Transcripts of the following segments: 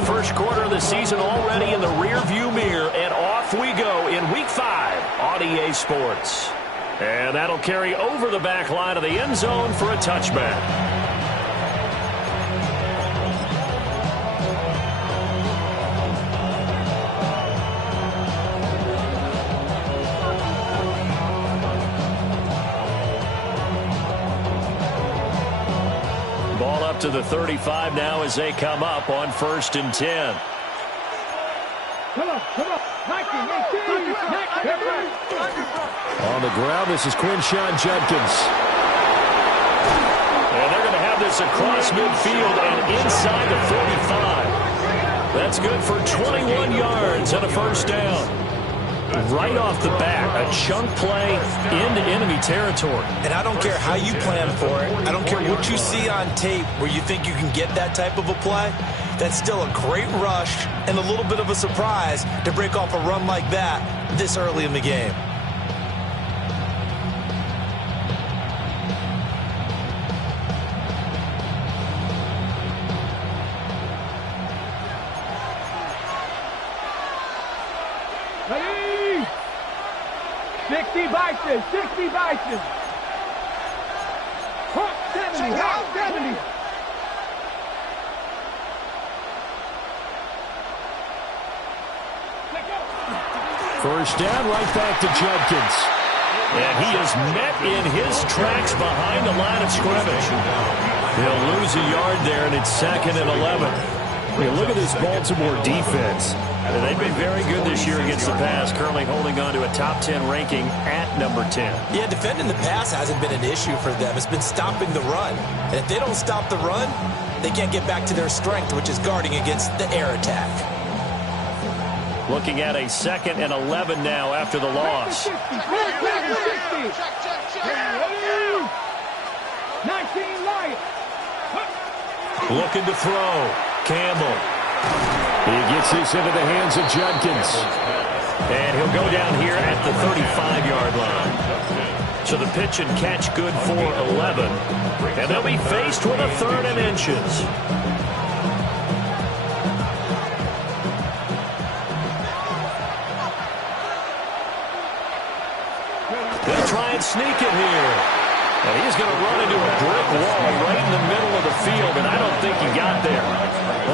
first quarter of the season already in the rearview mirror, and off we go in Week 5 on EA Sports. And that'll carry over the back line of the end zone for a touchback. Ball up to the 35 now as they come up on 1st and 10. Come on. On the ground, this is Quinshon Judkins. And they're going to have this across midfield and inside the 45. That's good for 21 yards and a first down. Right off the bat, a chunk play into enemy territory. And I don't care how you plan for it. I don't care what you see on tape where you think you can get that type of a play. That's still a great rush and a little bit of a surprise to break off a run like that this early in the game. Ready? 60 Bison. 70. First down, right back to Judkins. And he is met in his tracks behind the line of scrimmage. He'll lose a yard there, and it's 2nd and 11. Look at this Baltimore defense. They've been very good this year against the pass, currently holding on to a top 10 ranking at number 10. Yeah, defending the pass hasn't been an issue for them. It's been stopping the run. And if they don't stop the run, they can't get back to their strength, which is guarding against the air attack. Looking at a 2nd and 11 now after the loss. 19 Lions. Looking to throw. Campbell. He gets this into the hands of Judkins. And he'll go down here at the 35-yard line. So the pitch and catch good for 11. And they'll be faced with a 3rd and inches. They'll try and sneak it here. And he's going to run into a brick wall right in the middle of the field, and I don't think he got there.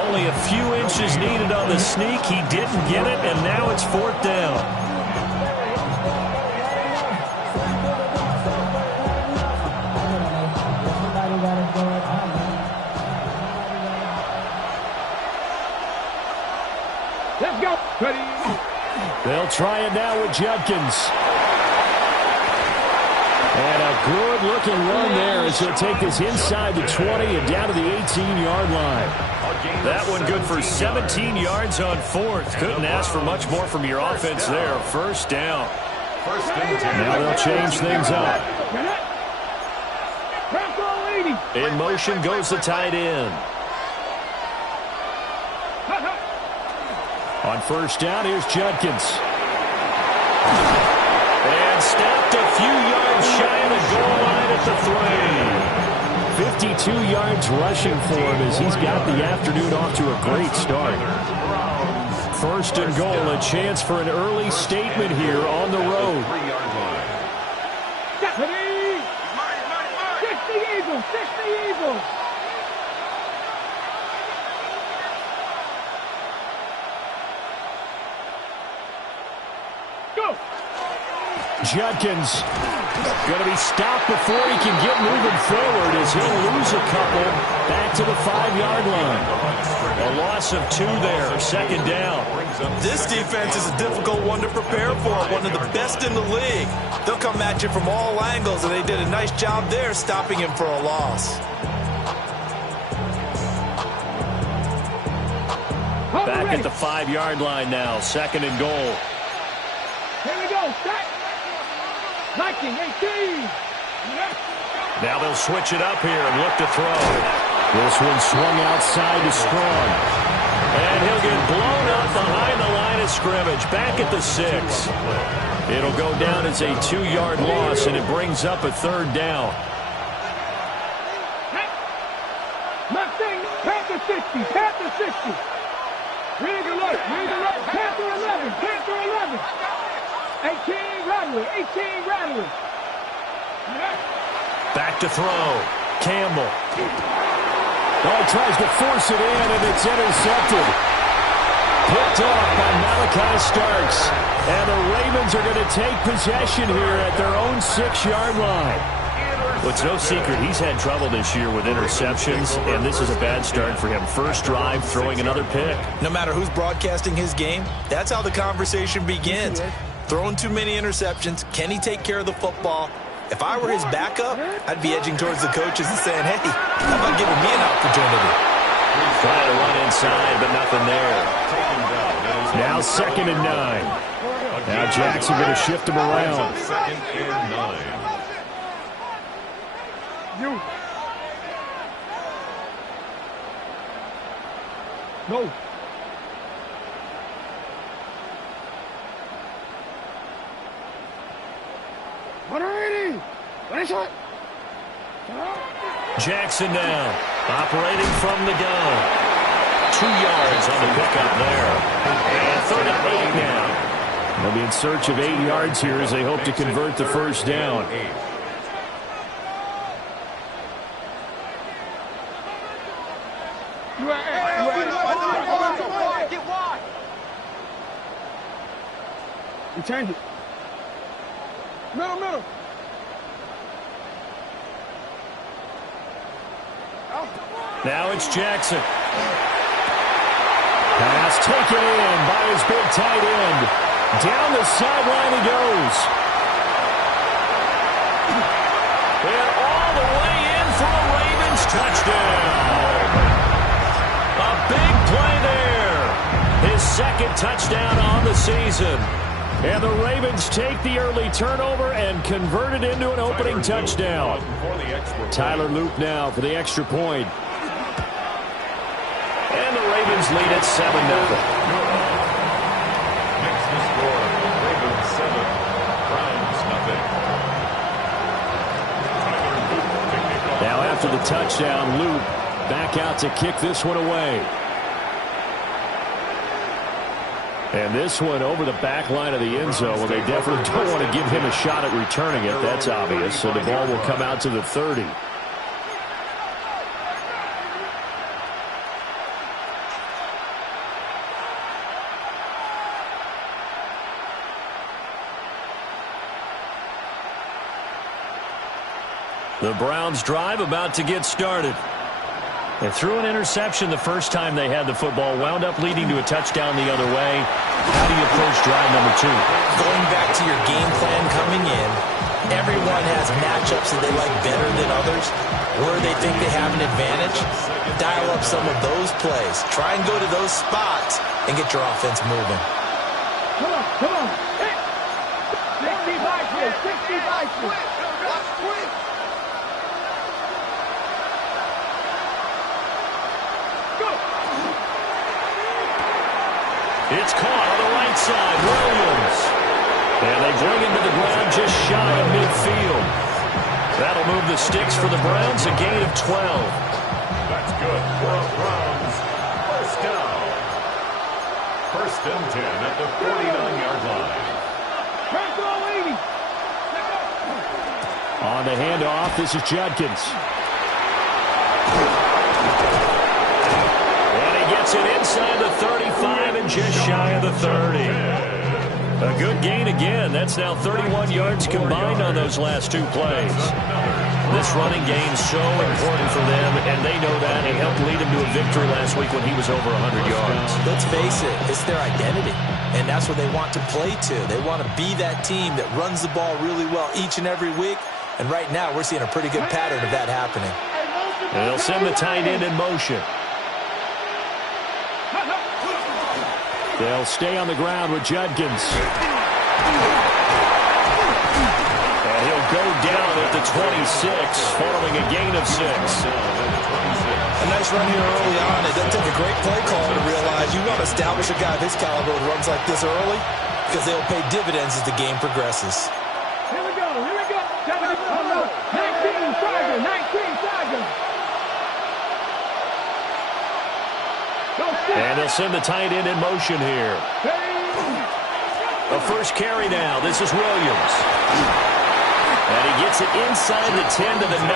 Only a few inches needed on the sneak. He didn't get it, and now it's 4th down. Let's go. Ready? They'll try it now with Judkins. And a good-looking run there as he'll take this inside the 20 and down to the 18-yard line. That one good for 17 yards on 4th. Couldn't ask for much more from your offense there. First down. Now they'll change things up. In motion goes the tight end. On first down, here's Judkins. And stopped a few yards shy of the goal line at the 3. 52 yards rushing for him as he's got the afternoon off to a great start. 1st and goal, a chance for an early statement here on the road. 60 Eagles. Go. Judkins going to be stopped before he can get moving forward as he'll lose a couple back to the 5-yard line. A loss of 2 there, 2nd down. This defense is a difficult one to prepare for, one of the best in the league. They'll come at you from all angles, and they did a nice job there stopping him for a loss. Back at the 5-yard line now, 2nd and goal. Here we go, set. 19, 18. Now they'll switch it up here and look to throw. This one swung outside to Strong. And he'll get blown up behind the line of scrimmage. Back at the 6. It'll go down as a 2-yard loss, and it brings up a 3rd down. Panther 60. Read the look. Read the look. 10 through 11. 10 through 11. 18 Rattler. 18 Rattler. Back to throw. Campbell. Oh, he tries to force it in, and it's intercepted. Picked up by Malachi Starks. And the Ravens are going to take possession here at their own 6-yard line. Well, it's no secret he's had trouble this year with interceptions, and this is a bad start for him. First drive, throwing another pick. No matter who's broadcasting his game, that's how the conversation begins. Throwing too many interceptions. Can he take care of the football? If I were his backup, I'd be edging towards the coaches and saying, hey, how about giving me an opportunity? Trying to run inside, but nothing there. Now 2nd and 9. Now Jackson going to shift him around. 2nd and 9. You. No. Jackson now, operating from the gun. 2 yards on the pickup there. And 3rd and 8 now. They'll be in search of 8 yards here as they hope to convert the first down. You change it. Middle. Now it's Jackson. Pass taken in by his big tight end. Down the sideline he goes. And all the way in for a Ravens touchdown. A big play there. His 2nd touchdown on the season. And the Ravens take the early turnover and convert it into an opening touchdown. Tyler Loop now for the extra point. And the Ravens lead at 7-0. Next to score, Ravens 7, Browns nothing. Now after the touchdown, Loop back out to kick this one away. And this one over the back line of the end zone. Well, they definitely don't want to give him a shot at returning it. That's obvious. So the ball will come out to the 30. The Browns drive about to get started. They threw an interception the first time they had the football, wound up leading to a touchdown the other way. How do you approach drive number 2? Going back to your game plan coming in, everyone has matchups that they like better than others. Where they think they have an advantage, dial up some of those plays. Try and go to those spots and get your offense moving. Come on. 60 Vikings. 60 Vikings. It's caught on the right side. Williams. And they bring him to the ground just shy of midfield. That'll move the sticks for the Browns, a gain of 12. That's good for the Browns. First down. 1st and 10 at the 49-yard line. On the handoff, this is Judkins. And he gets it inside the 35 and just shy of the 30. A good gain again. That's now 31 yards combined on those last 2 plays. This running game's so important for them, and they know that. It helped lead them to a victory last week when he was over 100 yards. Let's face it, it's their identity, and that's what they want to play to. They want to be that team that runs the ball really well each and every week, and right now we're seeing a pretty good pattern of that happening. And they'll send the tight end in motion. They'll stay on the ground with Judkins. And he'll go down at the 26, following a gain of 6. A nice run here early on. It doesn't take a great play caller to realize you want to establish a guy of his caliber who runs like this early, because they'll pay dividends as the game progresses. Here we go. 19 Tiger. And they'll send the tight end in motion here. A first carry now. This is Williams. And he gets it inside the 10 to the 9.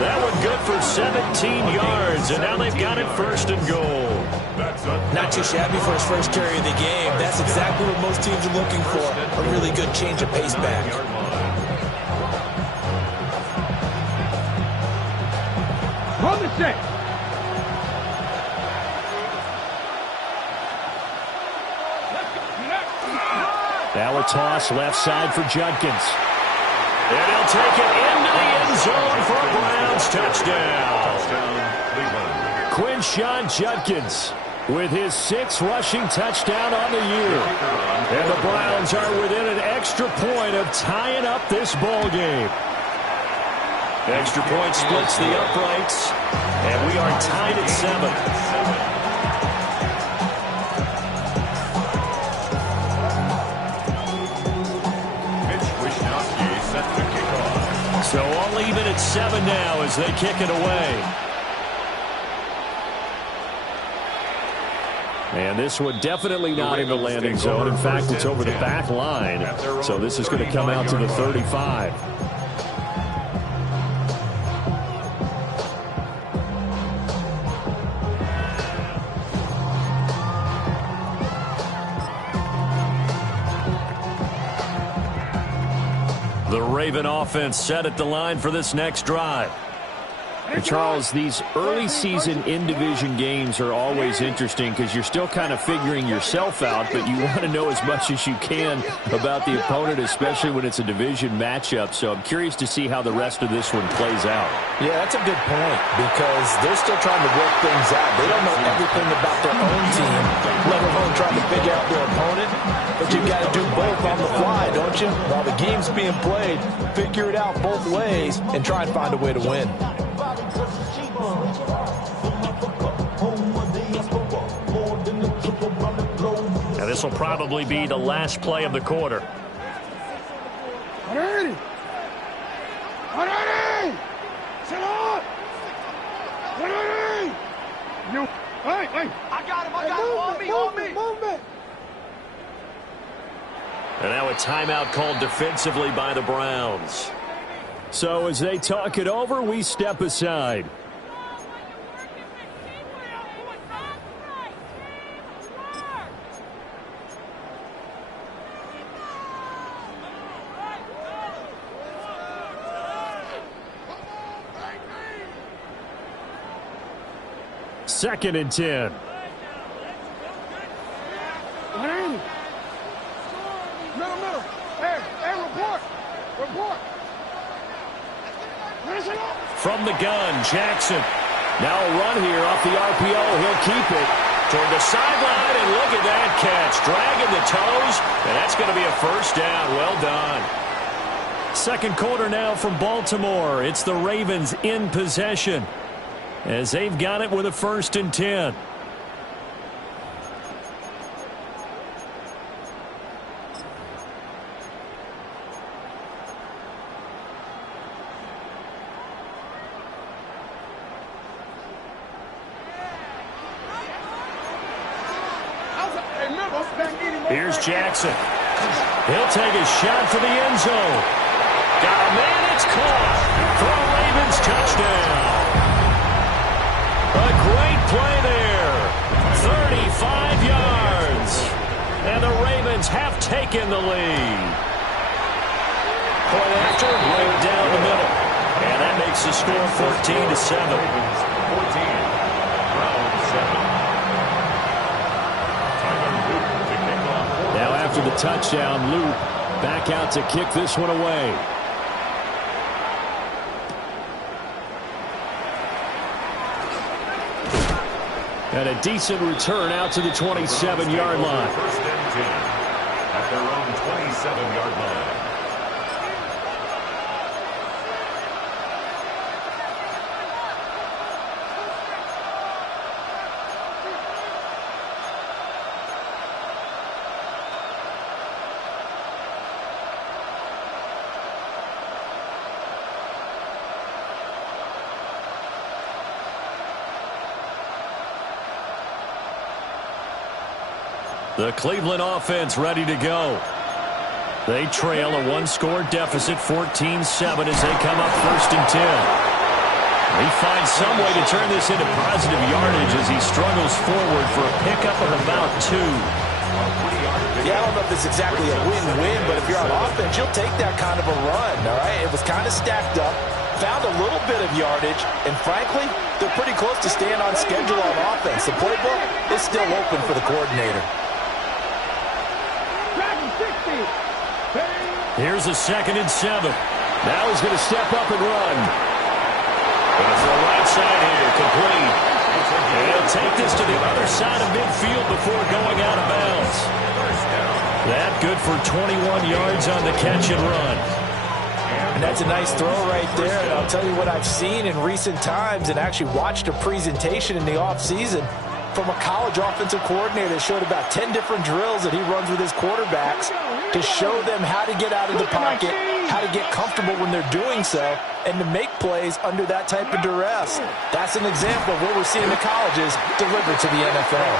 That one good for 17 yards, and now they've got it first and goal. Not too shabby for his first carry of the game. That's exactly what most teams are looking for, a really good change of pace back. On the set. Now a toss left side for Judkins. And he'll take it into the end zone for a Browns touchdown. Quinshon Judkins with his 6th rushing touchdown on the year. And the Browns are within an extra point of tying up this ball game. Extra point splits the uprights, and we are tied at 7. So all even at 7 now as they kick it away. And this one definitely not in the landing zone. In fact, it's over the back line. So this is going to come out to the 35. The Raven offense set at the line for this next drive. And Charles, these early season in-division games are always interesting because you're still kind of figuring yourself out, but you want to know as much as you can about the opponent, especially when it's a division matchup. So I'm curious to see how the rest of this one plays out. Yeah, that's a good point because they're still trying to work things out. They don't know everything about their own team, let alone trying to figure out their opponent. But you've got to do both on the fly, don't you? While the game's being played, figure it out both ways and try and find a way to win. Now this will probably be the last play of the quarter. Ready! Ready! Sit up! Ready! You, hey! I got him! On me! Movement! And now a timeout called defensively by the Browns. So as they talk it over, we step aside. Second and 10. Middle. Hey, report. From the gun, Jackson. Now a run here off the RPO. He'll keep it toward the sideline, and look at that catch. Dragging the toes, and that's going to be a first down. Well done. Second quarter now from Baltimore. It's the Ravens in possession as they've got it with a 1st and 10. Here's Jackson. He'll take a shot for the end zone. Got a man, it's caught for a Ravens touchdown. A great play there. 35 yards. And the Ravens have taken the lead. Point after, right down the middle. And that makes the score 14-7. 14. Browns 7. Now after the touchdown, Luke back out to kick this one away. And a decent return out to the 27-yard line. 1st and 10 at their own 27-yard line. The Cleveland offense ready to go. They trail a one-score deficit, 14-7, as they come up 1st and 10. He finds some way to turn this into positive yardage as he struggles forward for a pickup of about 2. Yeah, I don't know if it's exactly a win-win, but if you're on offense, you'll take that kind of a run, all right? It was kind of stacked up, found a little bit of yardage, and frankly, they're pretty close to staying on schedule on offense. The playbook is still open for the coordinator. Here's a 2nd and 7. Now he's going to step up and run. Going to throw right side here, complete. And he'll take this to the other side of midfield before going out of bounds. That good for 21 yards on the catch and run. And that's a nice throw right there. And I'll tell you what I've seen in recent times and actually watched a presentation in the offseason from a college offensive coordinator that showed about 10 different drills that he runs with his quarterbacks to show them how to get out of the pocket, how to get comfortable when they're doing so, and to make plays under that type of duress. That's an example of what we're seeing in the colleges delivered to the NFL.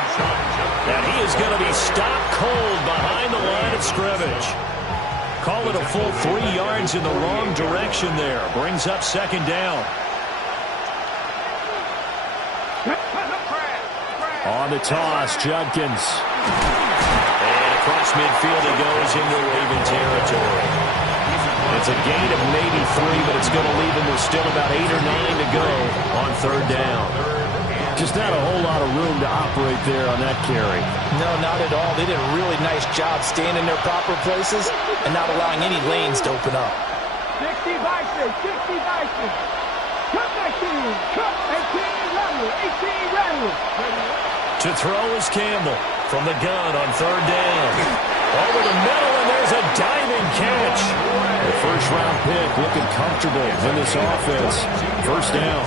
And he is going to be stopped cold behind the line of scrimmage. Call it a full 3 yards in the wrong direction there. Brings up 2nd down. On the toss, Judkins. And across midfield he goes into Raven territory. It's a gain of maybe 3, but it's going to leave him with still about 8 or 9 to go on 3rd down. Just not a whole lot of room to operate there on that carry. No, not at all. They did a really nice job staying in their proper places and not allowing any lanes to open up. 60 Bison, 60 Bison. Cut 19, cut 18, Rattler, 18, Rattler. To throw is Campbell from the gun on 3rd down. Over the middle, and there's a diving catch. The first-round pick looking comfortable in this offense. 1st down.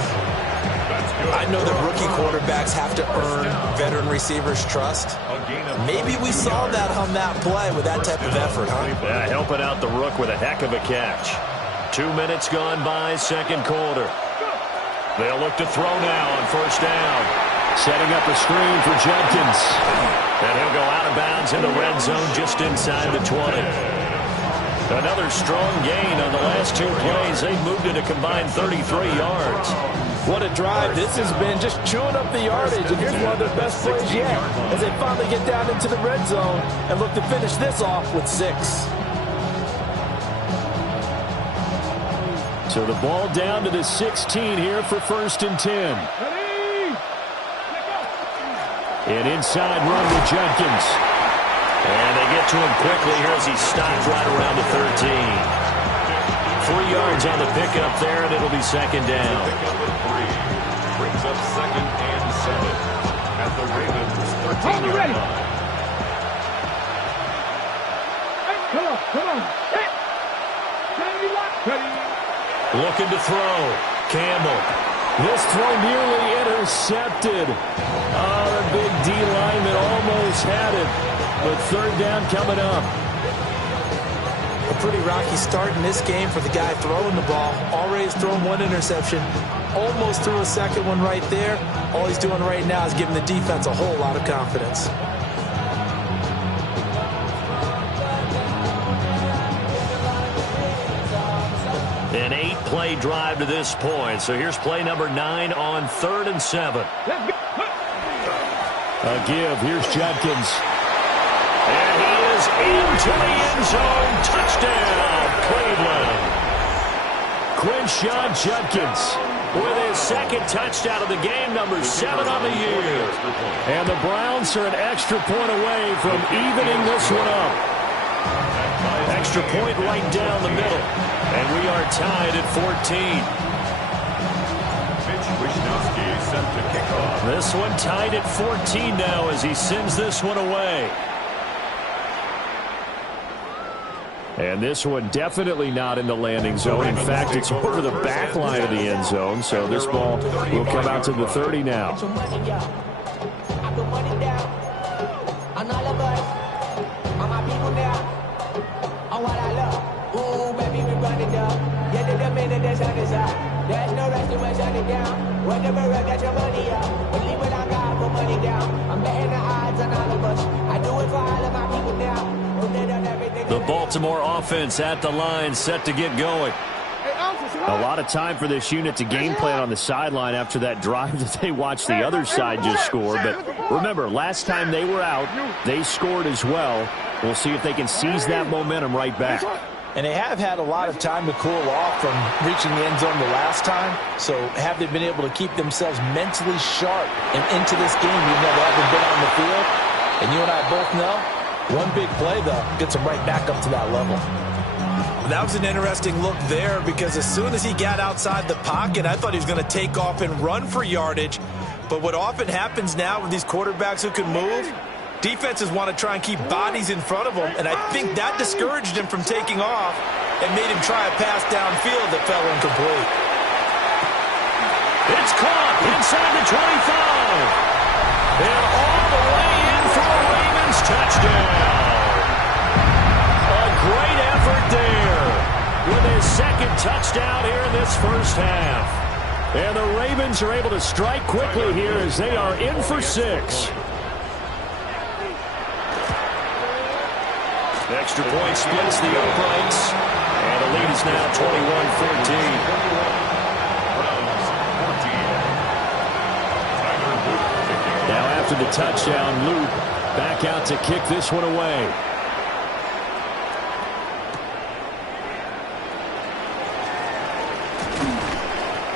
I know that rookie quarterbacks have to earn veteran receivers' trust. Maybe we saw that on that play with that type of effort, huh? Yeah, helping out the rook with a heck of a catch. 2 minutes gone by, 2nd quarter. They'll look to throw now on 1st down. Setting up a screen for Judkins. And he'll go out of bounds in the red zone just inside the 20. Another strong gain on the last 2 plays. They moved it a combined 33 yards. What a drive this has been, just chewing up the yardage. And here's one of their best plays yet as they finally get down into the red zone and look to finish this off with 6. So the ball down to the 16 here for 1st and 10. An inside run with Judkins. And they get to him quickly here as he stops right around the 13. 3 yards on the pickup there, and it'll be 2nd down. Brings up 2nd and 7 at the Ravens 13-yard line. Come on. Looking to throw. Campbell. This throw nearly intercepted. Oh, the big D lineman almost had it. But 3rd down coming up. A pretty rocky start in this game for the guy throwing the ball. Already has thrown 1 interception. Almost threw a 2nd one right there. All he's doing right now is giving the defense a whole lot of confidence. An 8-play drive to this point. So here's play number 9 on 3rd and 7. A give. Here's Judkins. And he is into the end zone. Touchdown, Cleveland. Quinshon Judkins with his 2nd touchdown of the game, number 7 on the year. And the Browns are an extra point away from evening this one up. Extra point right down the middle. And we are tied at 14. Mitch Wishnowsky set to kick off. This one tied at 14 now as he sends this one away. And this one definitely not in the landing zone. In fact, it's over the back line of the end zone. So this ball will come out to the 30 now. There's no rest to shut it down. Whenever I get your money up, but leave it on God, put money down. I'm betting the odds on all of us. I do it for The Baltimore offense at the line, set to get going. A lot of time for this unit to game plan on the sideline after that drive that they watched the other side just score. But remember, last time they were out, they scored as well. We'll see if they can seize that momentum right back. And they have had a lot of time to cool off from reaching the end zone the last time. So have they been able to keep themselves mentally sharp and into this game even though they haven't been on the field? And you and I both know, one big play, though, gets them right back up to that level. That was an interesting look there because as soon as he got outside the pocket, I thought he was going to take off and run for yardage. But what often happens now with these quarterbacks who can move, defenses want to try and keep bodies in front of them, and I think that discouraged him from taking off and made him try a pass downfield that fell incomplete. It's caught inside the 25. And all the way in for a Ravens touchdown. A great effort there with his second touchdown here in this first half. And the Ravens are able to strike quickly here as they are in for 6. Extra point splits the uprights. And the lead is now 21-14. Now after the touchdown, Luke back out to kick this one away.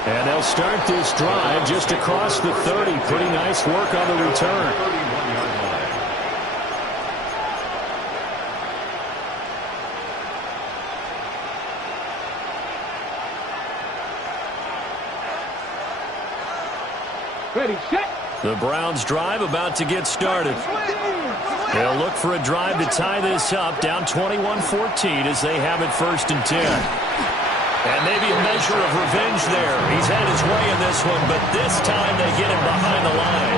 And they'll start this drive just across the 30. Pretty nice work on the return. Ready, set. The Browns drive about to get started. They'll look for a drive to tie this up, down 21-14 as they have it 1st and 10. And maybe a measure of revenge there. He's had his way in this one, but this time they get him behind the line.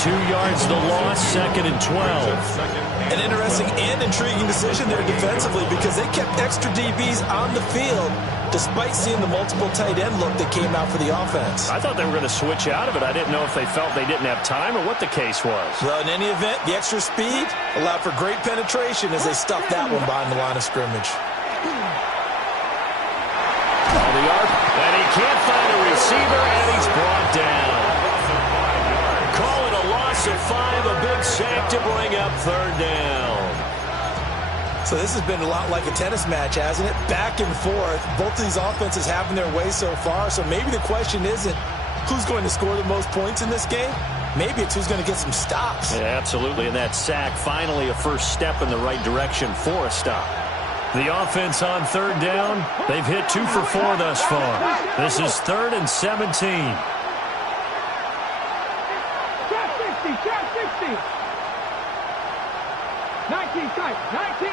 2 yards the loss, 2nd and 12. An interesting and intriguing decision there defensively because they kept extra DBs on the field despite seeing the multiple tight end look that came out for the offense. I thought they were going to switch out of it. I didn't know if they felt they didn't have time or what the case was. Well, in any event, the extra speed allowed for great penetration as they stuffed that one behind the line of scrimmage. On the arc, and he can't find a receiver, and he's brought down. Call it a loss of 5, a big sack to bring up 3rd down. So this has been a lot like a tennis match, hasn't it? Back and forth. Both of these offenses having their way so far. So maybe the question isn't who's going to score the most points in this game. Maybe it's who's going to get some stops. Yeah, absolutely. And that sack, finally a first step in the right direction for a stop. The offense on 3rd down. They've hit 2 for 4 thus far. This is 3rd and 17. Shot 60, shot 60. 19 tight, 19.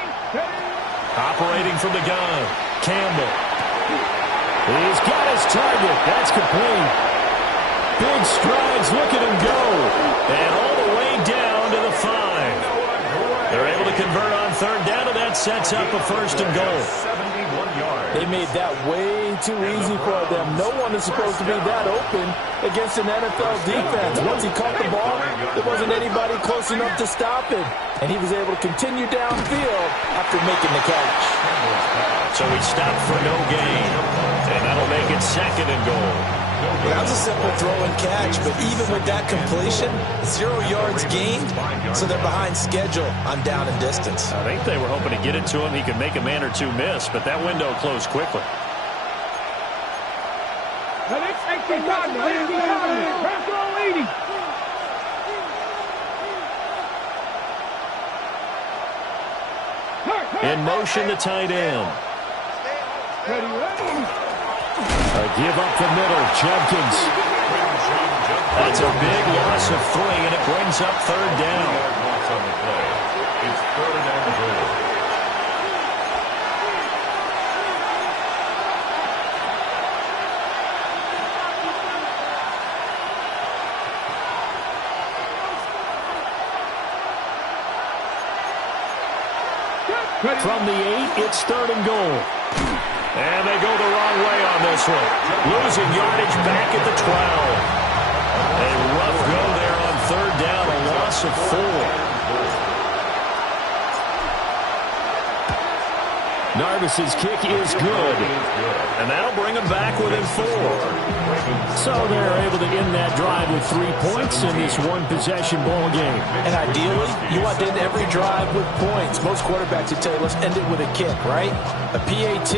Operating from the gun, Campbell. He's got his target. That's complete. Big strides. Look at him go. And all the way down to the 5. They're able to convert on 3rd down, and that sets up a 1st and goal. They made that way too easy for them. No one is supposed to be that open against an NFL defense. Once he caught the ball, there wasn't anybody close enough to stop him. And he was able to continue downfield after making the catch. So he stopped for no gain. And that'll make it 2nd and goal. Well, that was a simple throw and catch, but even with that completion, 0 yards gained, so they're behind schedule on down and distance. I think they were hoping to get it to him. He could make a man or two miss, but that window closed quickly. Now it's 18 Rodney, 18 Rodney. Press on leading. In motion, the tight end. Ready, ready. A give up the middle, Judkins. That's a big loss of 3, and it brings up 3rd down. It's 3rd and goal. From the 8, it's 3rd and goal. And they go the wrong way on this one. Losing yardage back at the 12. A rough go there on 3rd down, a loss of 4. Narvis's kick is good. And that'll bring them back within 4. So they're able to end that drive with 3 points in this one-possession ball game. And ideally, you want to end every drive with points. Most quarterbacks would tell you, let's end it with a kick, right? A PAT,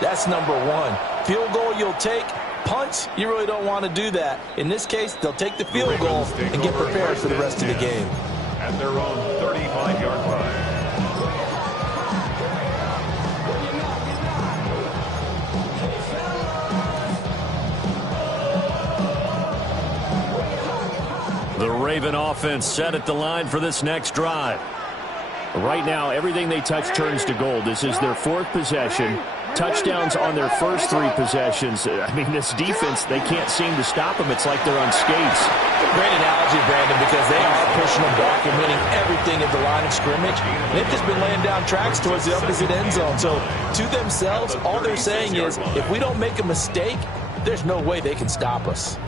that's number 1. Field goal you'll take. Punts, you really don't want to do that. In this case, they'll take the field goal and get prepared for the rest of the game. At their own 35-yard line. The Raven offense set at the line for this next drive. Right now, everything they touch turns to gold. This is their 4th possession. Touchdowns on their first 3 possessions. I mean, this defense, they can't seem to stop them. It's like they're on skates. Great analogy, Brandon, because they are pushing them back and winning everything at the line of scrimmage. They've just been laying down tracks towards the opposite end zone. So, to themselves, all they're saying is, if we don't make a mistake, there's no way they can stop us.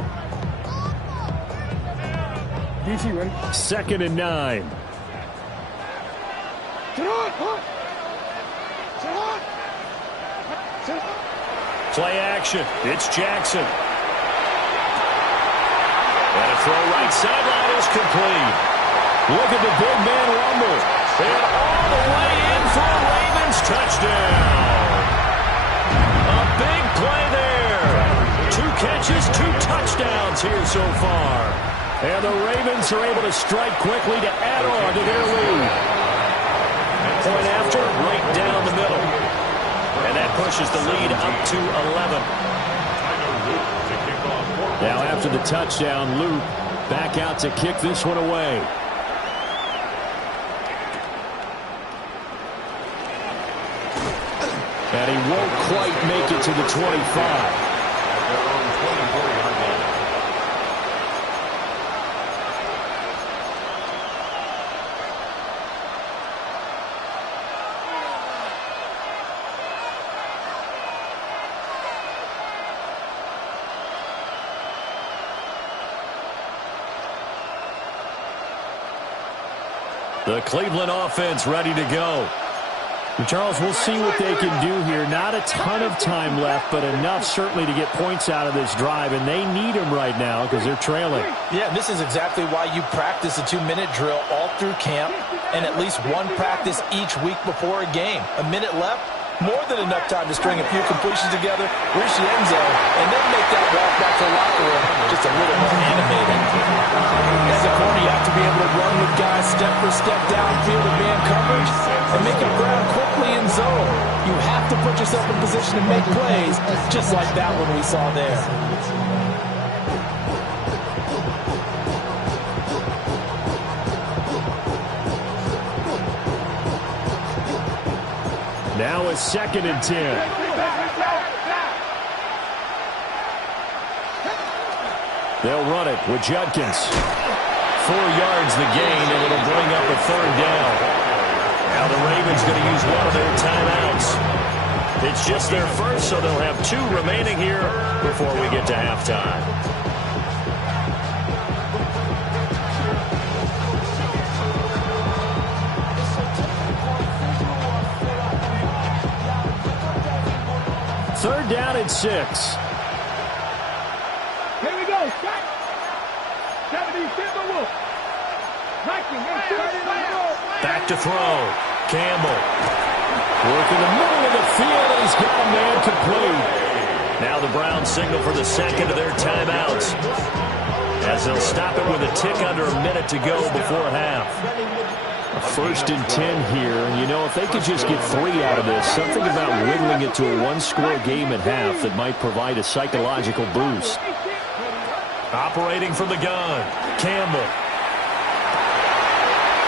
DC, ready? 2nd and 9. Play action. It's Jackson. And a throw right sideline is complete. Look at the big man rumble. And all the way in for a Ravens touchdown. A big play there. 2 catches, 2 touchdowns here so far. And the Ravens are able to strike quickly to add on to their lead. Point after, right down the middle. And that pushes the lead up to 11. Now after the touchdown, Luke back out to kick this one away. And he won't quite make it to the 25. The Cleveland offense ready to go. Charles, we'll see what they can do here. Not a ton of time left, but enough certainly to get points out of this drive, and they need them right now because they're trailing. Yeah, this is exactly why you practice a 2-minute drill all through camp and at least one practice each week before a game. A minute left, more than enough time to string a few completions together, reach the end zone, and then make that walk back to the locker room just a little more animated. As a corner, you have to be able to run with guys step for step downfield and man coverage and make up ground quickly in zone. You have to put yourself in position to make plays, just like that one we saw there. Now it's 2nd and 10. They'll run it with Judkins. 4 yards the gain, and it'll bring up a 3rd down. Now the Ravens going to use one of their timeouts. It's just their first, so they'll have 2 remaining here before we get to halftime. Third down and 6. Here we go. Shot. 70 Timberwolves. Back to throw. Campbell. Work in the middle of the field, and he's got a man complete. Now the Browns signal for the second of their timeouts, as they'll stop it with a tick under a minute to go before half. 1st and 10 here, and you know, if they could just get 3 out of this, something about whittling it to a 1-score game at half that might provide a psychological boost. Operating from the gun, Campbell.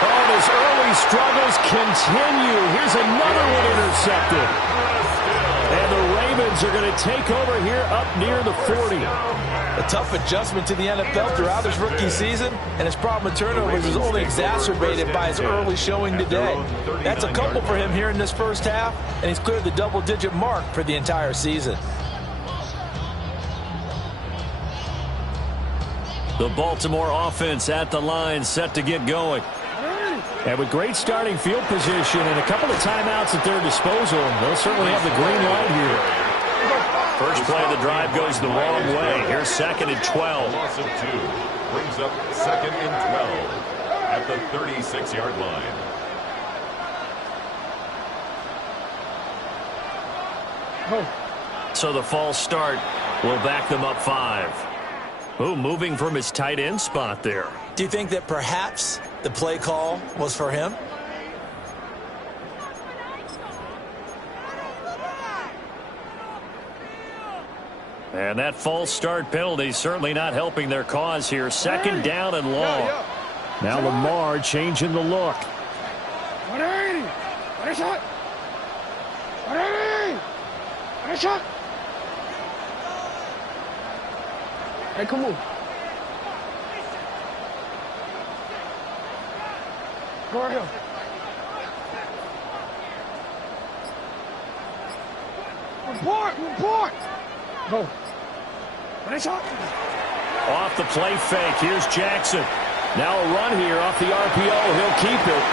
Oh, and his early struggles continue. Here's another one intercepted. And the Ravens are going to take over here up near the 40. A tough adjustment to the NFL throughout his rookie season, and his problem with turnovers was only exacerbated by his early showing today. That's a couple for him here in this first half, and he's cleared the double-digit mark for the entire season. The Baltimore offense at the line, set to get going. And with great starting field position and a couple of timeouts at their disposal, they'll certainly have the green light here. First play of the drive goes the wrong way. Here's 2nd and 12. Loss of 2 brings up 2nd and 12 at the 36-yard line. So the false start will back them up 5. Ooh, moving from his tight end spot there. Do you think that perhaps the play call was for him? And that false start penalty certainly not helping their cause here. 2nd down and long. Now Lamar changing the look. Hey, come on. Go right here. Report. Go. Off the play fake. Here's Jackson. Now a run here off the RPO. He'll keep it.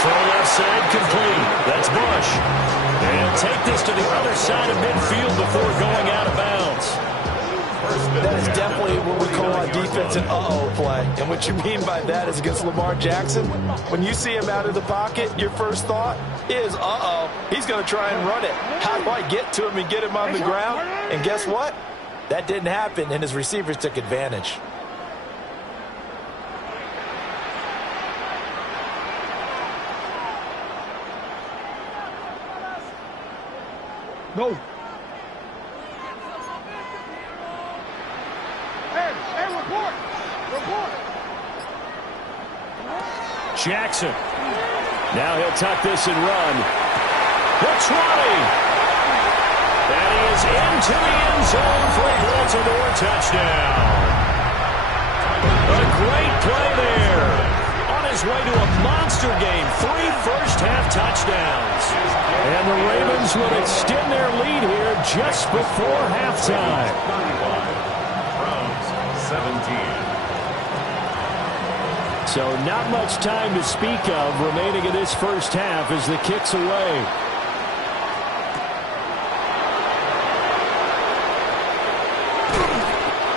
Throw left side complete. That's Bush. And take this to the other side of midfield before going out of bounds. That is definitely what we call on defense an uh-oh play. And what you mean by that is against Lamar Jackson, when you see him out of the pocket, your first thought is, uh-oh, he's going to try and run it. How do I get to him and get him on the ground? And guess what? That didn't happen, and his receivers took advantage. Go. Hey, report. Jackson. Now he'll tuck this and run. The 20. And he is into the end zone for a Baltimore touchdown. A great play there. On his way to a monster game. 3 first-half touchdowns. And the Ravens will extend their lead here just before halftime. Browns 17. So not much time to speak of remaining in this first half as the kick's away.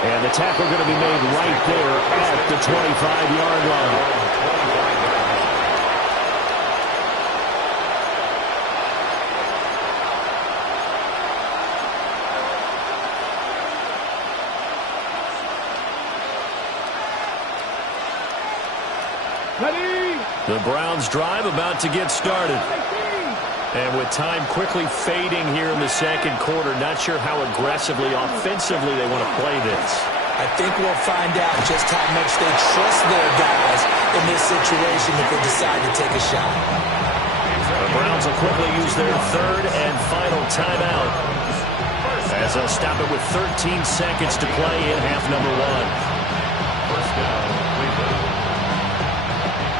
And the tackle going to be made right there at the 25-yard line. The Browns drive about to get started. And with time quickly fading here in the second quarter, not sure how aggressively, offensively they want to play this. I think we'll find out just how much they trust their guys in this situation if they decide to take a shot. The Browns will quickly use their 3rd and final timeout, as they'll stop it with 13 seconds to play in half number 1. First down, Cleveland.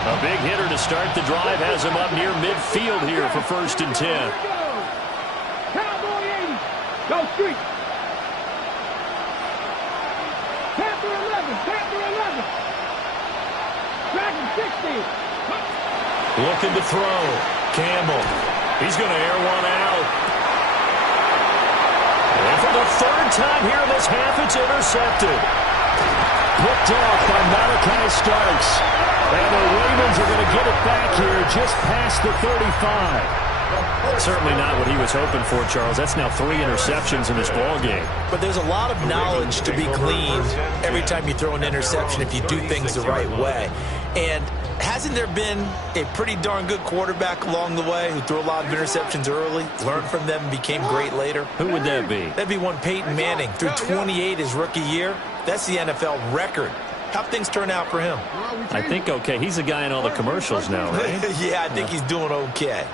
A big hitter to start the drive has him up near midfield here for 1st and 10. Cowboy 80. Go street. Panther 11. Dragon 60. Looking to throw. Campbell. He's going to air one out. And for the 3rd time here in this half, it's intercepted. Picked off by Malachi Starks. And the Ravens are going to get it back here just past the 35. Certainly not what he was hoping for, Charles. That's now 3 interceptions in this ballgame. But there's a lot of knowledge to be gleaned every time you throw an interception if you do things the right way. And hasn't there been a pretty darn good quarterback along the way who threw a lot of interceptions early, learned from them, and became great later? Who would that be? That'd be one Peyton Manning. Threw 28 his rookie year. That's the NFL record. How'd things turn out for him? I think okay. He's the guy in all the commercials now, right? Yeah, I think he's doing okay.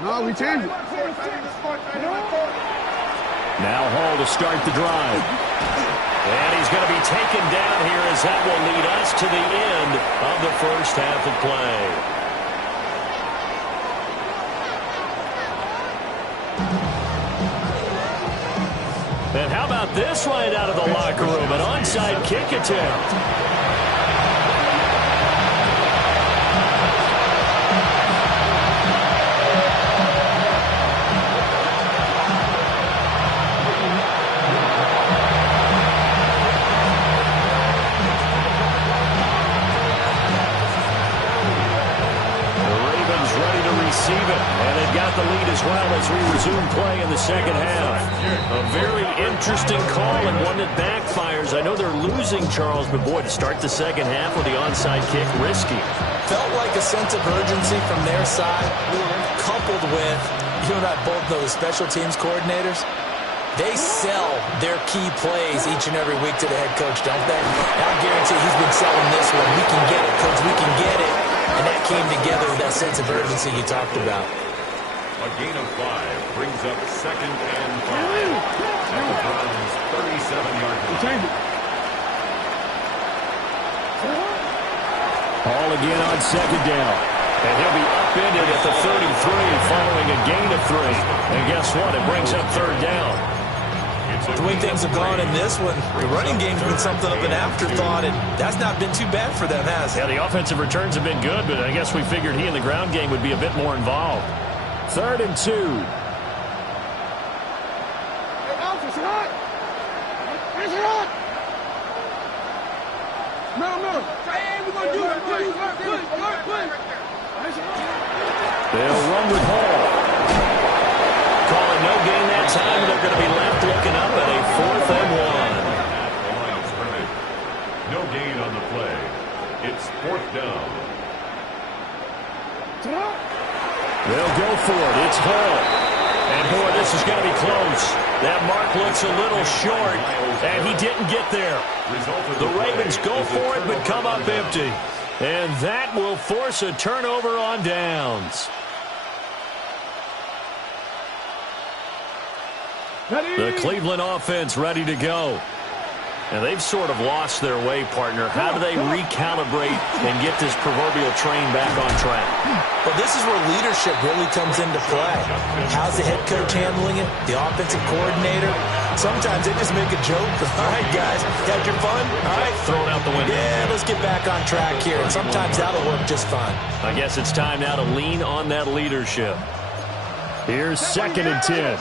No, we changed it. Now Hall to start the drive. And he's going to be taken down here as that will lead us to the end of the first half of play. And how how about this right out of the locker room? An onside kick attempt. Receive it, and they've got the lead as well as we resume play in the second half. A very interesting call and one that backfires. I know they're losing, Charles, but boy, to start the second half with the onside kick, risky. Felt like a sense of urgency from their side, coupled with, you and I both know the special teams coordinators, they sell their key plays each and every week to the head coach, don't they? I guarantee he's been selling this one. We can get it, coach, we can get it. And that came together with that sense of urgency you talked about. A gain of 5 brings up 2nd and 5 at the Browns' 37-yard line. Ball again on 2nd down. And he'll be upended at the 33 following a gain of 3. And guess what? It brings up 3rd down. The way things have gone in this one, the running game's been something of an afterthought, and that's not been too bad for them, has it? Yeah, the offensive returns have been good, but I guess we figured he in the ground game would be a bit more involved. 3rd and 2. They'll run with Hall. Calling no gain that time. They're going to be left looking up at a 4th and 1. No gain on the play. It's 4th down. They'll go for it. It's Hall. And, boy, this is going to be close. That mark looks a little short, and he didn't get there. The Ravens go for it but come up empty. And that will force a turnover on downs. The Cleveland offense ready to go. And they've sort of lost their way, partner. How do they recalibrate and get this proverbial train back on track? Well, this is where leadership really comes into play. How's the head coach handling it? The offensive coordinator? Sometimes they just make a joke. All right, guys, had your fun? All right, throw it out the window. Yeah, let's get back on track here. And sometimes that'll work just fine. I guess it's time now to lean on that leadership. Here's 2nd and 10.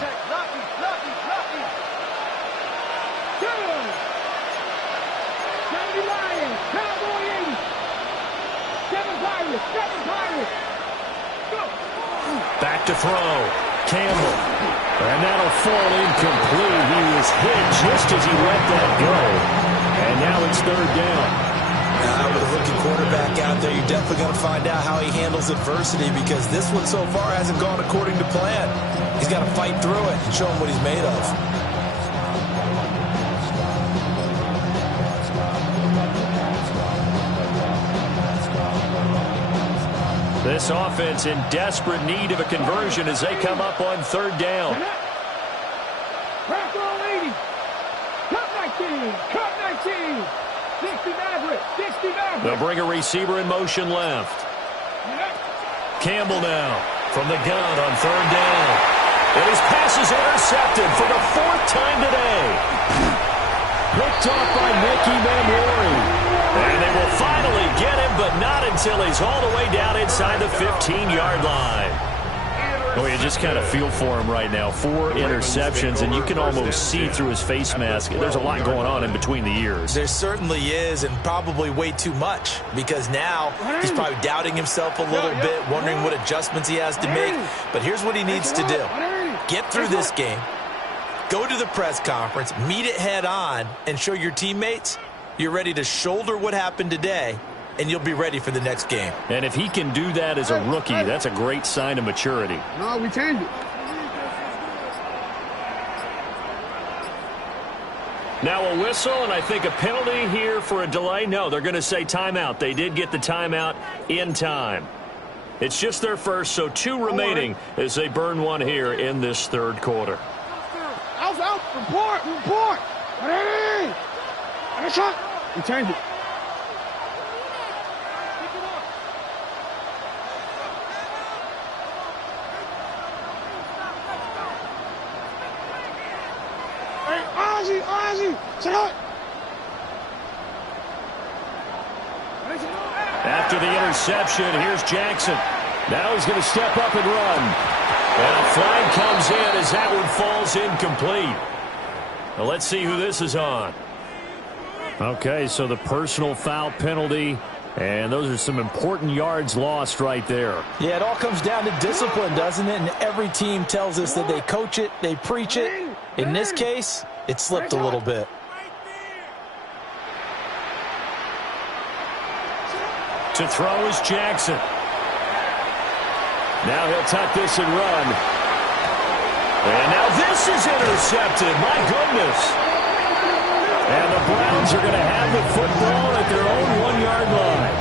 Back to throw. Campbell. And that'll fall incomplete. He was hit just as he let that go. And now it's 3rd down. With a rookie quarterback out there, you're definitely going to find out how he handles adversity because this one so far hasn't gone according to plan. He's got to fight through it and show him what he's made of. This offense in desperate need of a conversion as they come up on 3rd down. They'll bring a receiver in motion left. Campbell now from the gun on 3rd down. And his pass is intercepted for the 4th time today. Picked off by Mickey Mamori. And they will finally get him, but not until he's all the way down inside the 15-yard line. Oh, you just kind of feel for him right now. 4 interceptions, and you can almost see through his face mask. There's a lot going on in between the ears. There certainly is, and probably way too much, because now he's probably doubting himself a little bit, wondering what adjustments he has to make. But here's what he needs to do. Get through this game, go to the press conference, meet it head on, and show your teammates you're ready to shoulder what happened today, and you'll be ready for the next game. And if he can do that as a rookie, that's a great sign of maturity. No, we changed it. Now a whistle, and I think a penalty here for a delay. No, they're going to say timeout. They did get the timeout in time. It's just their first, so 2 remaining as they burn one here in this 3rd quarter. Out, report. Ready. Shot. We changed it. Hey, Ozzy. After the interception, here's Jackson. Now he's going to step up and run. And a flag comes in as that one falls incomplete. Now let's see who this is on. Okay, so the personal foul penalty, and those are some important yards lost right there. Yeah, it all comes down to discipline, doesn't it? And every team tells us that they coach it, they preach it. In this case, it slipped a little bit. To throw is Jackson. Now he'll tuck this and run. And now this is intercepted. My goodness. And the Browns are going to have the football at their own 1-yard line.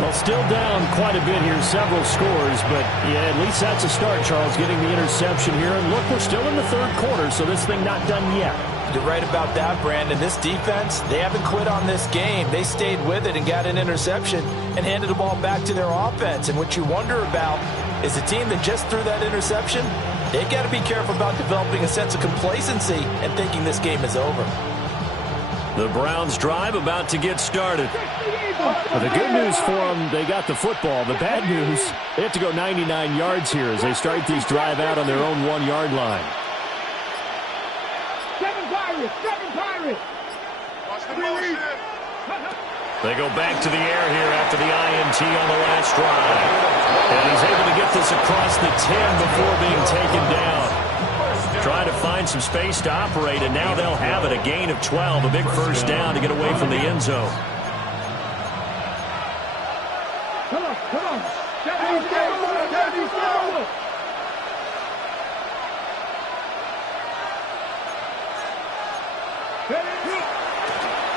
Well, still down quite a bit here, several scores, but yeah, at least that's a start, Charles, getting the interception here. And look, we're still in the third quarter, so this thing not done yet. You're right about that, Brandon. This defense, they haven't quit on this game. They stayed with it and got an interception and handed the ball back to their offense. And what you wonder about is the team that just threw that interception, they've got to be careful about developing a sense of complacency and thinking this game is over. The Browns drive about to get started. Well, the good news for them, they got the football. The bad news, they have to go 99 yards here as they start this drive out on their own 1-yard line. Seven Pirates. They go back to the air here after the INT on the last drive. And he's able to get this across the 10 before being taken down. Trying to find some space to operate, and now they'll have it. A gain of 12, a big first down to get away from the end zone. Come on.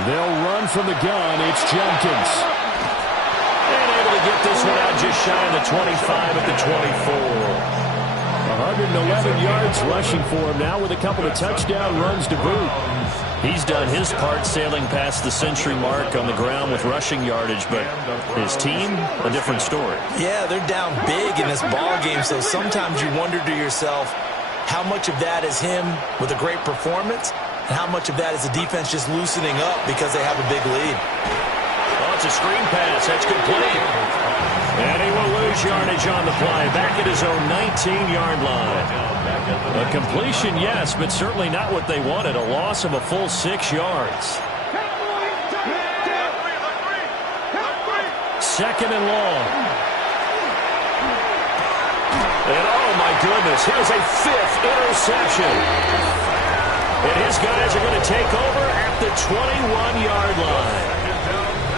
They'll run from the gun. It's Jenkins. And able to get this one out just shy of the 25 at the 24. 111 yards rushing for him now with a couple of touchdown runs to boot. He's done his part sailing past the century mark on the ground with rushing yardage, but his team, a different story. Yeah, they're down big in this ball game, so sometimes you wonder to yourself how much of that is him with a great performance and how much of that is the defense just loosening up because they have a big lead. Oh, it's a screen pass. That's complete. And he will lose yardage on the play. Back at his own 19-yard line. A completion, yes, but certainly not what they wanted. A loss of a full 6 yards. Second and long. And oh, my goodness, here's a 5th interception. And his guys are going to take over at the 21-yard line.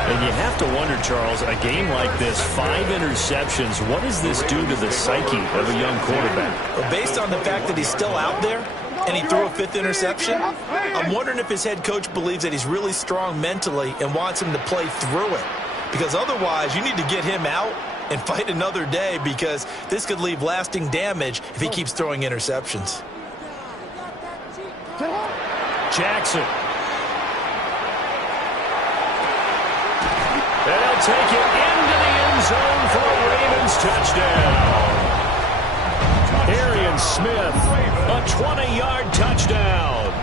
And you have to wonder, Charles, a game like this, 5 interceptions, what does this do to the psyche of a young quarterback? Well, based on the fact that he's still out there and he threw a 5th interception, I'm wondering if his head coach believes that he's really strong mentally and wants him to play through it. Because otherwise, you need to get him out and fight another day, because this could leave lasting damage if he keeps throwing interceptions. Jackson. And he'll take it into the end zone for a Ravens touchdown. Arian Smith, a 20-yard touchdown.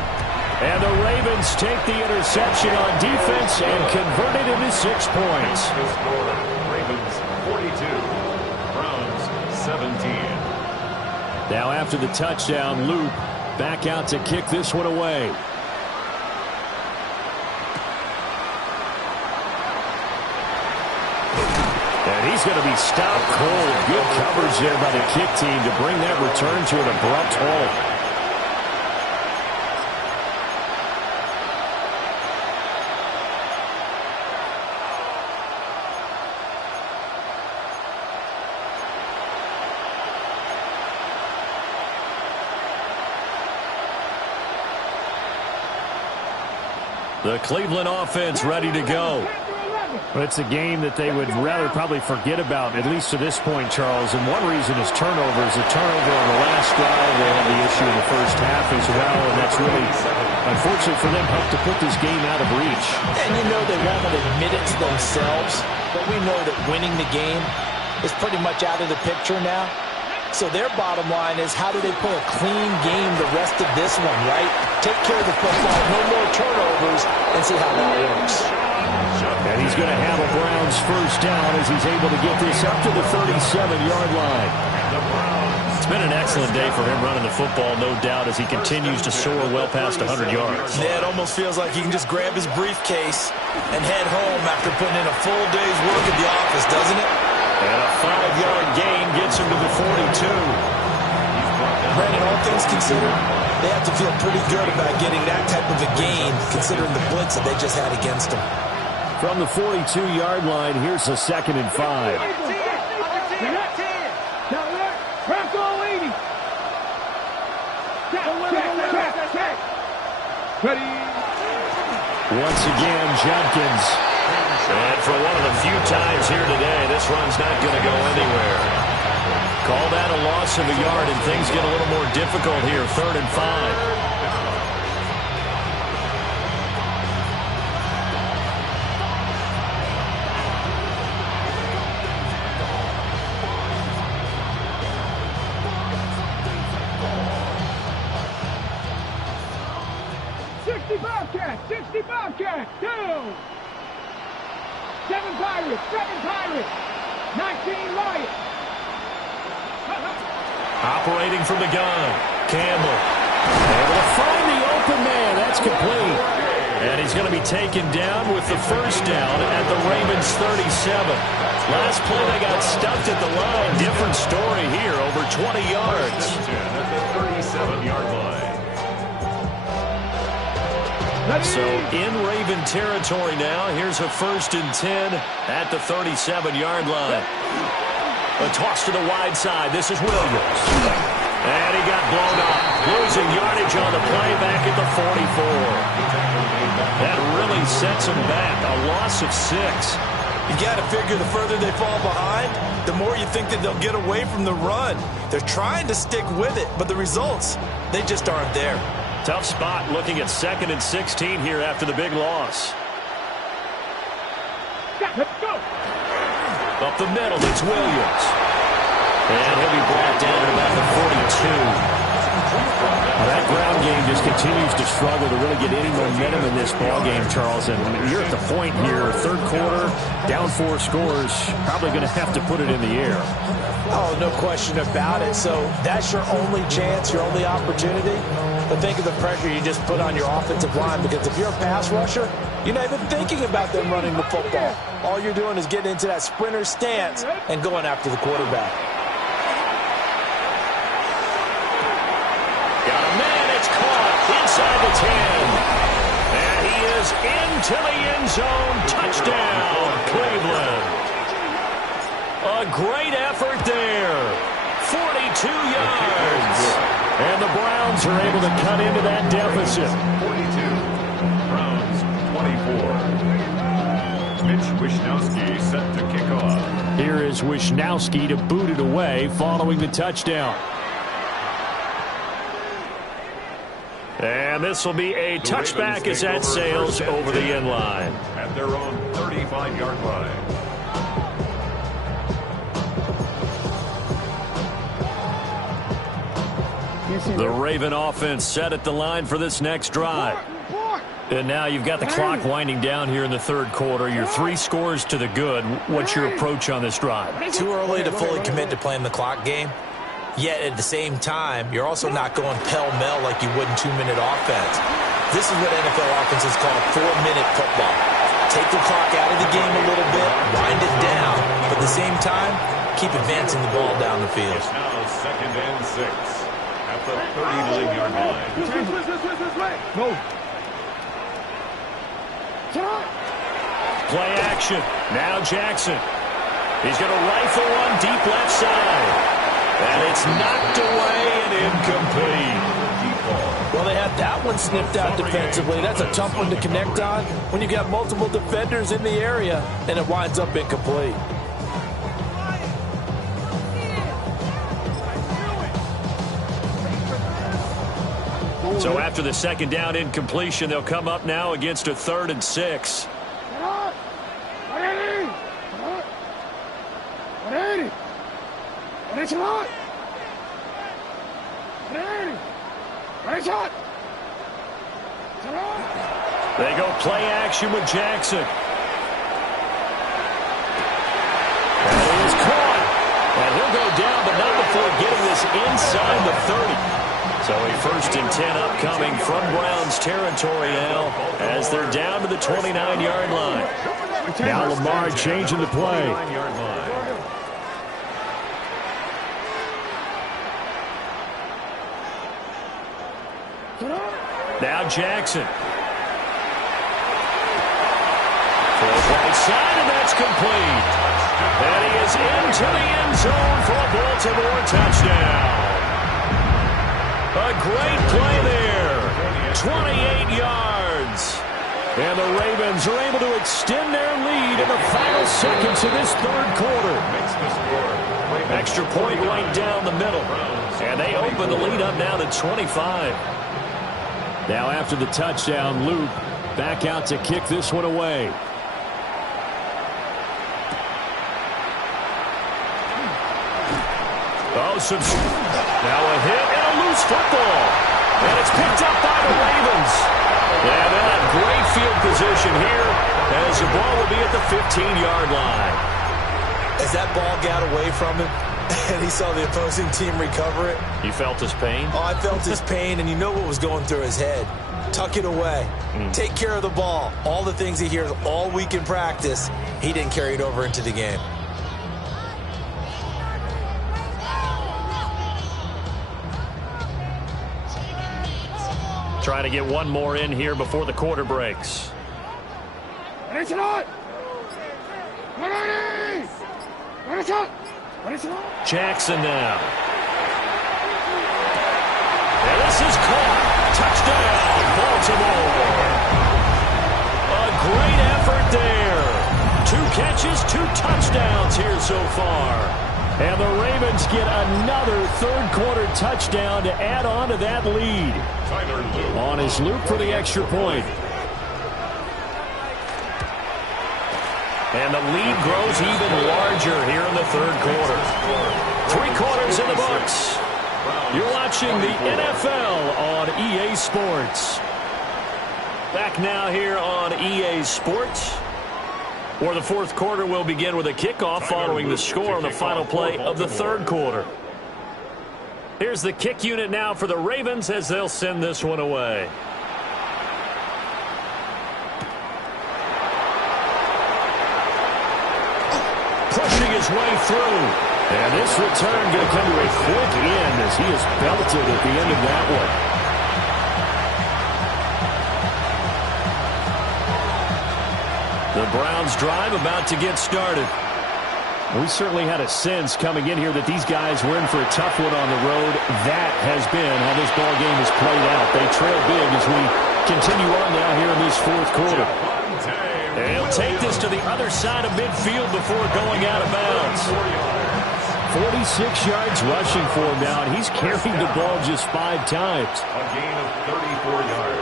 And the Ravens take the interception on defense and convert it into 6 points. Ravens 42, Browns 17. Now after the touchdown, Luke back out to kick this one away. And he's going to be stopped cold. Good coverage there by the kick team to bring that return to an abrupt halt. The Cleveland offense ready to go. But it's a game that they would rather probably forget about, at least to this point, Charles. And one reason is turnovers. A turnover on the last drive, they had the issue in the first half as well. And that's really, unfortunately for them, helped to put this game out of reach. And you know they won't admit it to themselves, but we know that winning the game is pretty much out of the picture now. So their bottom line is, how do they play a clean game the rest of this one, right? take care of the football, no more turnovers, and see how that works. And he's going to have a Browns first down as he's able to get this up to the 37-yard line. It's been an excellent day for him running the football, no doubt, as he continues to soar well past 100 yards. Yeah, it almost feels like he can just grab his briefcase and head home after putting in a full day's work at the office, doesn't it? And a 5-yard gain gets him to the 42. Brandon, all things considered, they have to feel pretty good about getting that type of a gain, considering the blitz that they just had against them. From the 42-yard line, here's a 2nd and 5. Once again, Judkins. And for one of the few times here today, this run's not going to go anywhere. Call that a loss of a yard, and things get a little more difficult here. 3rd and 5. Bobcat, 2. 7 Pirates, 19 Lions. Operating from the gun, Campbell. Able to find the open man. That's complete. And he's going to be taken down with the first down at the Ravens 37. Last play they got stuffed at the line. Different story here, over 20 yards. At the 37-yard line. So in Raven territory now. Here's a 1st and 10 at the 37-yard line. A toss to the wide side. This is Williams. And he got blown up. Losing yardage on the play back at the 44. That really sets him back. A loss of 6. You got to figure the further they fall behind, the more you think that they'll get away from the run. They're trying to stick with it, but the results, they just aren't there. Tough spot looking at 2nd and 16 here after the big loss. Let's go. Up the middle, it's Williams. And he'll be brought down at about the 42. That ground game just continues to struggle to really get any momentum in this ball game, Charles. And you're at the point here, 3rd quarter, down 4 scores, probably going to have to put it in the air. Oh, no question about it. So that's your only chance, your only opportunity. But think of the pressure you just put on your offensive line, because if you're a pass rusher, you're not even thinking about them running the football. All you're doing is getting into that sprinter stance and going after the quarterback. Got a man, it's caught inside the 10. And he is into the end zone. Touchdown, Cleveland. A great effort there. 42 yards. And the Browns are able to cut into that deficit. 42. Browns 24. Mitch Wishnowsky set to kick off. Here is Wishnowsky to boot it away following the touchdown. And this will be a touchback as that sails over the end line. At their own 35-yard line. The Raven offense set at the line for this next drive. And now you've got the clock winding down here in the 3rd quarter. You're 3 scores to the good. What's your approach on this drive? Too early to fully commit to playing the clock game. Yet at the same time, you're also not going pell-mell like you would in 2-minute offense. This is what NFL offenses call 4-minute football. Take the clock out of the game a little bit, wind it down, but at the same time, keep advancing the ball down the field. It's now 2nd and 6 at the 39-yard line. Go. Play action. Now Jackson. He's going to rifle one deep left side. And it's knocked away and incomplete. Well, they had that one sniffed out defensively. That's a tough one to connect on when you got multiple defenders in the area, and it winds up incomplete. So after the 2nd down incompletion, they'll come up now against a 3rd and 6. They go play action with Jackson. And he is caught. And he'll go down, but not before getting this inside the 30. So a 1st and 10 upcoming from Browns territory now as they're down to the 29-yard line. Now Lamar changing the play. Now Jackson. Throws right side, and that's complete. And he is into the end zone for a Baltimore touchdown. A great play there. 28 yards. And the Ravens are able to extend their lead in the final seconds of this 3rd quarter. Extra point right down the middle. And they open the lead up now to 25. Now after the touchdown, Luke back out to kick this one away. Oh, now a hit and a loose football. And it's picked up by the Ravens. And they'll have great field position here as the ball will be at the 15-yard line. As that ball got away from him and he saw the opposing team recover it. You felt his pain? Oh, I felt his pain, and you know what was going through his head. Tuck it away. Take care of the ball. All the things he hears all week in practice, he didn't carry it over into the game. Trying to get one more in here before the quarter breaks. Jackson now. And this is caught. Touchdown, Baltimore. A great effort there. 2 catches, 2 touchdowns here so far. And the Ravens get another 3rd quarter touchdown to add on to that lead. On his loop for the extra point. And the lead grows even larger here in the 3rd quarter. 3 quarters in the books. You're watching the NFL on EA Sports. Back now here on EA Sports, where the 4th quarter will begin with a kickoff following the score on the final play of the 3rd quarter. Here's the kick unit now for the Ravens as they'll send this one away. Pushing his way through. And this return going to come to a quick end as he is belted at the end of that one. The Browns drive about to get started. We certainly had a sense coming in here that these guys were in for a tough one on the road. That has been how this ball game has played out. They trail big as we continue on now here in this 4th quarter. And he'll take this to the other side of midfield before going out of bounds. 46 yards rushing for him now, and he's carried the ball just 5 times. A gain of 34 yards.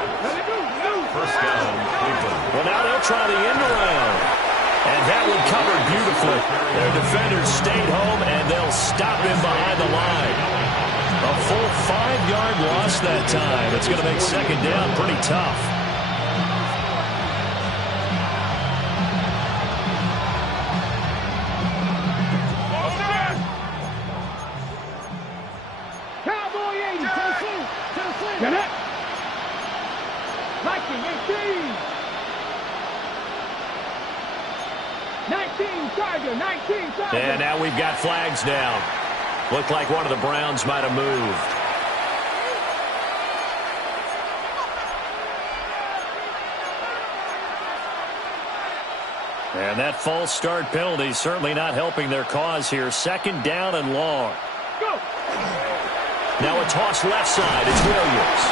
1st down, Cleveland. Well, now they'll try the end around. And that one covered beautifully. Their defenders stayed home, and they'll stop him behind the line. A full 5-yard loss that time. It's going to make 2nd down pretty tough. Cowboy 80, Tennessee. Get it. Viking 18. 19 Charger, 19 Charger. And now we've got flags down. Looked like one of the Browns might have moved. And that false start penalty certainly not helping their cause here. 2nd down and long. Go. Now a toss left side. It's Williams.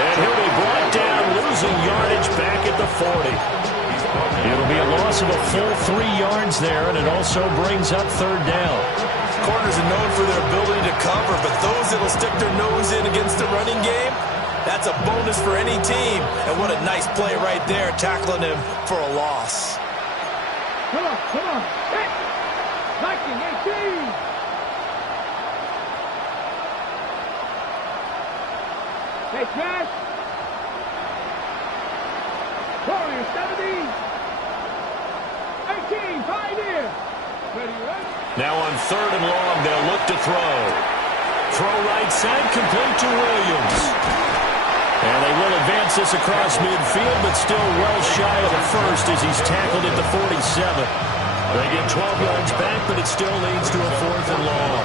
And he'll be brought down, losing yardage back at the 40. It'll be a loss of a full 3 yards there, and it also brings up 3rd down. Corners are known for their ability to cover, but those that'll stick their nose in against the running game, that's a bonus for any team. And what a nice play right there, tackling him for a loss. Come on. Hey. Viking 18. Hey, Josh. Now on 3rd and long, they'll look to throw. Throw right side, complete to Williams. And they will advance this across midfield, but still well shy of the first as he's tackled at the 47. They get 12 yards back, but it still leads to a 4th and long.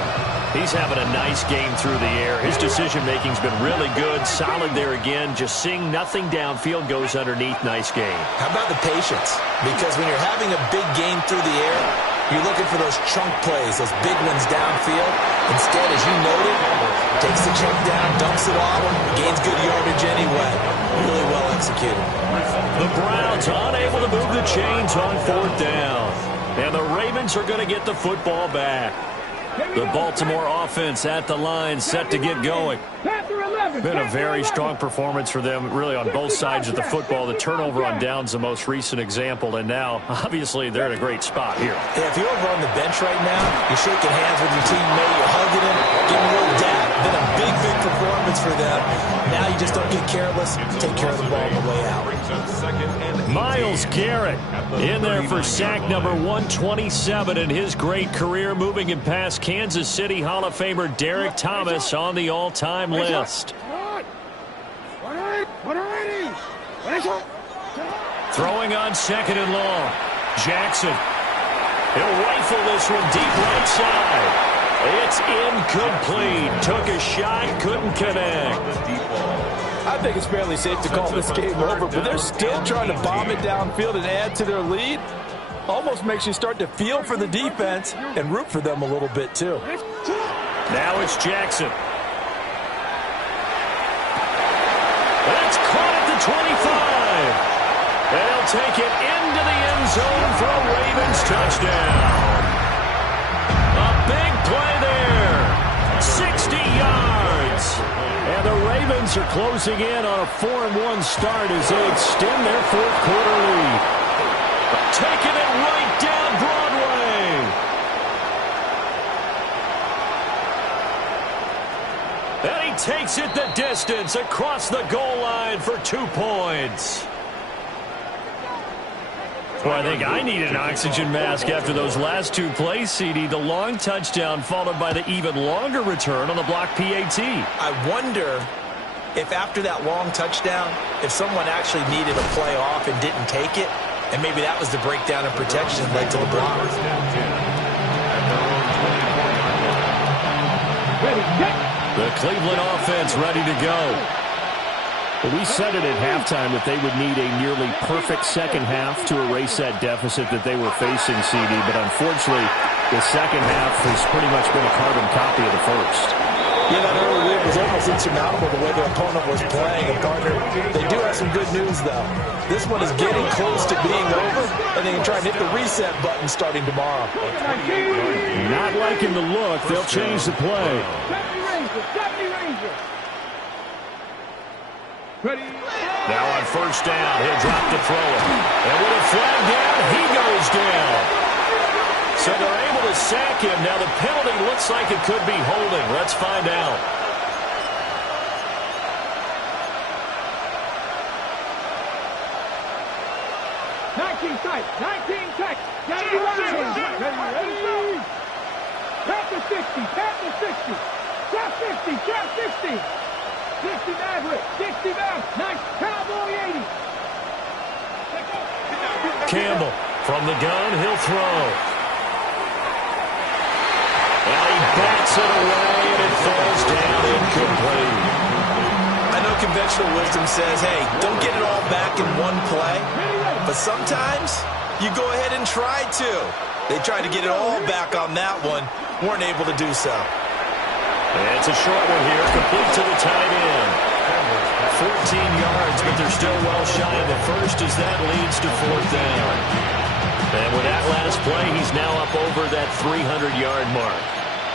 He's having a nice game through the air. His decision-making's been really good. Solid there again. Just seeing nothing downfield goes underneath. Nice game. How about the patience? Because when you're having a big game through the air, you're looking for those chunk plays, those big ones downfield. Instead, as you noted, takes the chunk down, dumps it off, gains good yardage anyway. Really well executed. The Browns unable to move the chains on 4th down. And the Ravens are going to get the football back. The Baltimore offense at the line, set to get going. Been a very strong performance for them, really, on both sides of the football. The turnover on downs the most recent example, and now, obviously, they're in a great spot here. Yeah, if you're over on the bench right now, you're shaking hands with your teammate, you're hugging him, getting a little dap. Been a big, big performance for them. Now you just don't get careless. Take care of the ball on the way out. Myles Garrett in there for sack number 127 in his great career, moving and past Kansas City Hall of Famer Derek Thomas on the all-time list. Throwing on 2nd and long. Jackson. He'll rifle this one deep right side. It's incomplete. Took a shot, couldn't connect. I think it's fairly safe to call this game over, but they're still trying to bomb it downfield and add to their lead. Almost makes you start to feel for the defense and root for them a little bit, too. Now it's Jackson. That's caught at the 25. They'll take it into the end zone for a Ravens touchdown. A big play there. 60 yards. And the Ravens are closing in on a 4-1 start as they extend their 4th quarter lead. Taking it right down Broadway. And he takes it the distance across the goal line for 2 points. Well, I think I need an oxygen mask after those last 2 plays, CD. The long touchdown followed by the even longer return on the block PAT. I wonder if after that long touchdown, if someone actually needed a play off and didn't take it, and maybe that was the breakdown in protection that led to the block. The Cleveland offense ready to go. Well, we said it at halftime that they would need a nearly perfect second half to erase that deficit that they were facing, CD. But unfortunately, the second half has pretty much been a carbon copy of the first. Yeah, that early lead was almost insurmountable the way their opponent was playing. And partner, they do have some good news, though. This one is getting close to being over, and they can try and hit the reset button starting tomorrow. Not liking the look. They'll change the play. Now on 1st down, he'll drop the thrower. And with a flag down, he goes down. So they're able to sack him. Now the penalty looks like it could be holding. Let's find out. Tap the 60, tap the 60. Tap 60, tap 60. 60 Maverick, 60 Maverick. Nice cowboy 80. Campbell from the gun, he'll throw. Well, he bats it away, and it falls down incomplete. I know conventional wisdom says, hey, don't get it all back in one play. But sometimes you go ahead and try to. They tried to get it all back on that one. Weren't able to do so. It's a short one here, complete to the tight end. 14 yards, but they're still well shy of the first as that leads to 4th down. And with that last play, he's now up over that 300-yard mark.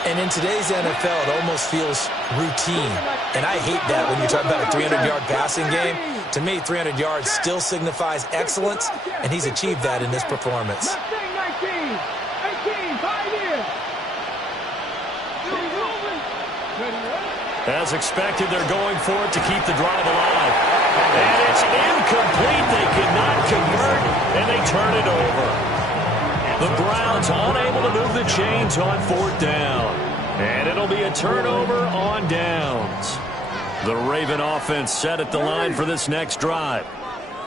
And in today's NFL, it almost feels routine. And I hate that when you talk about a 300-yard passing game. To me, 300 yards still signifies excellence, and he's achieved that in this performance. As expected, they're going for it to keep the drive alive. And it's incomplete. They cannot convert. chains on 4th down. And it'll be a turnover on downs. The Raven offense set at the line for this next drive.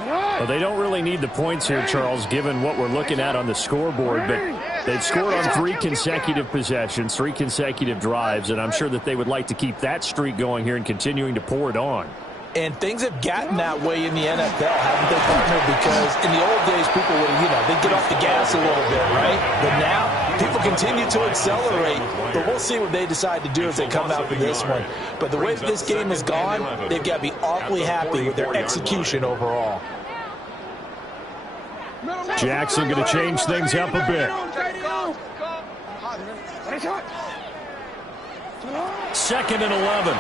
Well, they don't really need the points here, Charles, given what we're looking at on the scoreboard. But they've scored on 3 consecutive possessions, 3 consecutive drives, and I'm sure that they would like to keep that streak going here and continuing to pour it on. And things have gotten that way in the NFL, haven't they, partner? Because in the old days, people would, they'd get off the gas a little bit, right? But now, people continue to accelerate. But we'll see what they decide to do as they come out for this one. But the way this game has gone, they've got to be awfully happy with their execution overall. Jackson going to change things up a bit. 2nd and 11.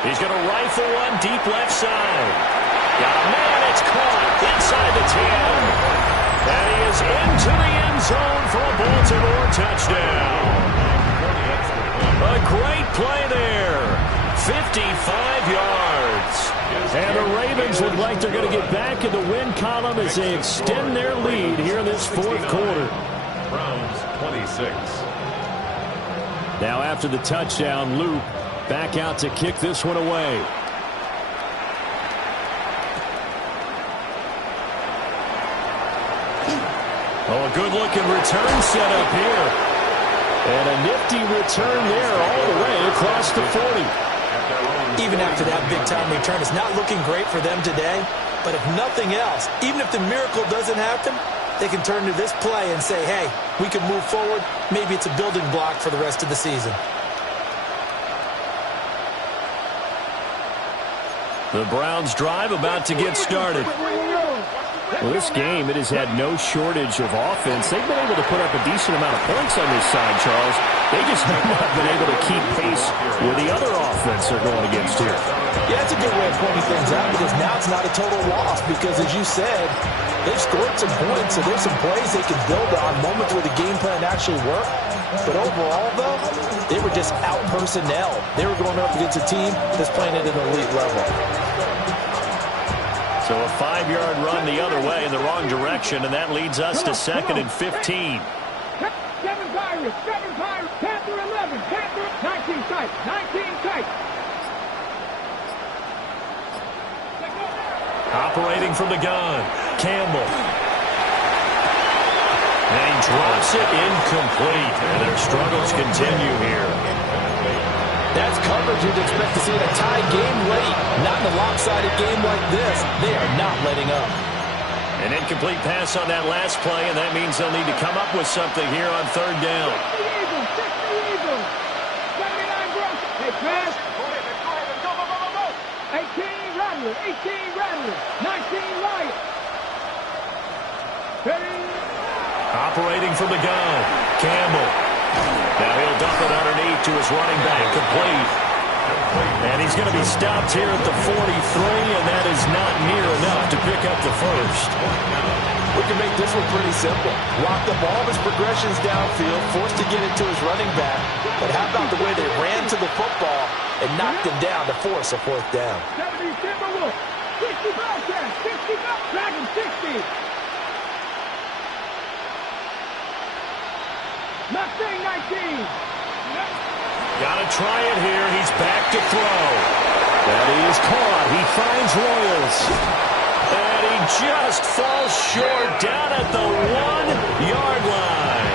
He's going to rifle one deep left side. Got a man, it's caught inside the 10. And he is into the end zone for a Baltimore touchdown. A great play there. 55 yards. And the Ravens look like they're going to get back in the win column as they extend their lead here in this 4th quarter. Browns 26. Now after the touchdown, Luke back out to kick this one away. Oh, a good-looking return setup here. And a nifty return there all the way across the 40. Even after that big-time return, it's not looking great for them today. But if nothing else, even if the miracle doesn't happen, they can turn to this play and say, hey, we can move forward. Maybe it's a building block for the rest of the season. The Browns drive about to get started. Well, this game, it has had no shortage of offense. They've been able to put up a decent amount of points on this side, Charles. They just have not been able to keep pace with the other offense they're going against here. Yeah, it's a good way of pointing things out because now it's not a total loss because, as you said, they've scored some points, so there's some plays they can build on, moments where the game plan actually worked. But overall, though, they were just out personnel. They were going up against a team that's playing at an elite level. So a 5-yard run the other way in the wrong direction, and that leads us to 2nd and 15. 7 Pirates, 7 Pirates, Panther 11, Panther 19 tight, 19 tight. Operating from the gun, Campbell. And he drops it incomplete, and their struggles continue here. That's coverage you'd expect to see in a tie game late. Not in a lopsided game like this. They are not letting up. An incomplete pass on that last play, and that means they'll need to come up with something here on 3rd down. 60 Eagles, 79 Gross. Hey, pass. 18 Rattler, 18 Rattler, 19 Lion. Operating from the gun, Campbell. Now he'll dump it underneath to his running back, complete. And he's going to be stopped here at the 43, and that is not near enough to pick up the first. We can make this one pretty simple. Locked up all of his progressions downfield, forced to get it to his running back. But how about the way they ran to the football and knocked him down to force a 4th down? 70 Timberwolves, 60 Bobcats, 60 Dragon, 60. Mustang 19. Got to try it here. He's back to throw. That is caught. He finds Royals. And he just falls short down at the 1-yard line.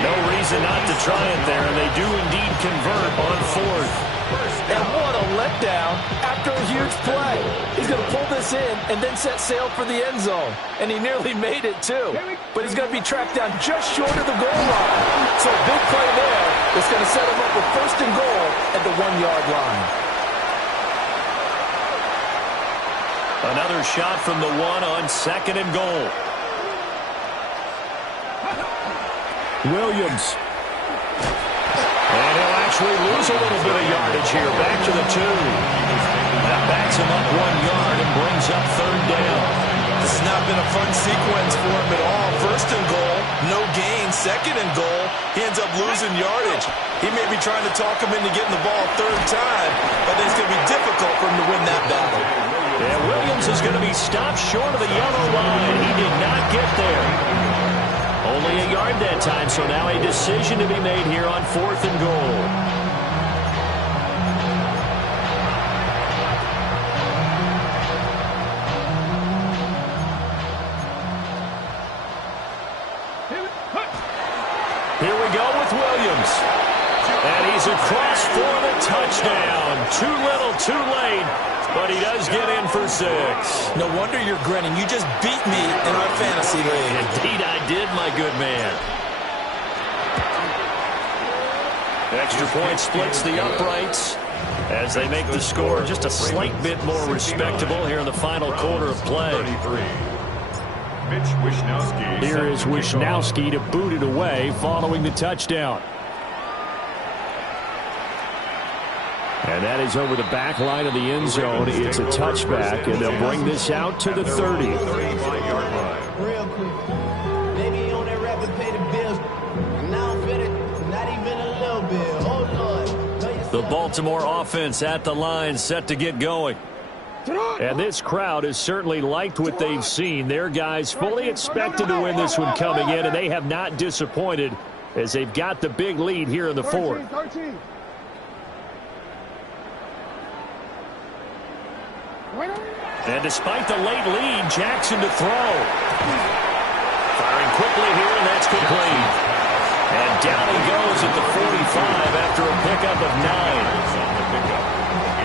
No reason not to try it there, and they do indeed convert on 4th. And what a letdown after a huge play. He's going to pull this in and then set sail for the end zone. And he nearly made it, too. But he's going to be tracked down just short of the goal line. So a big play there is going to set him up with 1st and goal at the 1-yard line. Another shot from the 1 on 2nd and goal. Williams. And he'll actually lose a little bit of yardage here. Back to the 2. That backs him up 1 yard and brings up 3rd down. This has not been a fun sequence for him at all. 1st and goal, no gain. 2nd and goal, he ends up losing yardage. He may be trying to talk him into getting the ball 3rd time, but it's going to be difficult for him to win that battle. And Williams is going to be stopped short of the yellow line. He did not get there. Only a yard that time, so now a decision to be made here on 4th and goal. Here we go with Williams. And he's across for the touchdown. Too little, too late, but he does get in for 6. No wonder you're grinning. You just beat me in our fantasy league. Indeed I did, my good man. Extra point splits the uprights as they make the score just a slight bit more respectable here in the final quarter of play. Here is Wisnowski to boot it away following the touchdown. And that is over the back line of the end zone. It's a touchback, and they'll bring this out to the 30. Real quick. Maybe on that rapid pay the bills. Now I'm fitted, not even a little bit. Oh, Lord. The Baltimore offense at the line, set to get going. And this crowd has certainly liked what they've seen. Their guys fully expected to win this one coming in, and they have not disappointed as they've got the big lead here in the 4th. And despite the late lead, Jackson to throw. Firing quickly here, and that's complete. And down he goes at the 45 after a pickup of 9.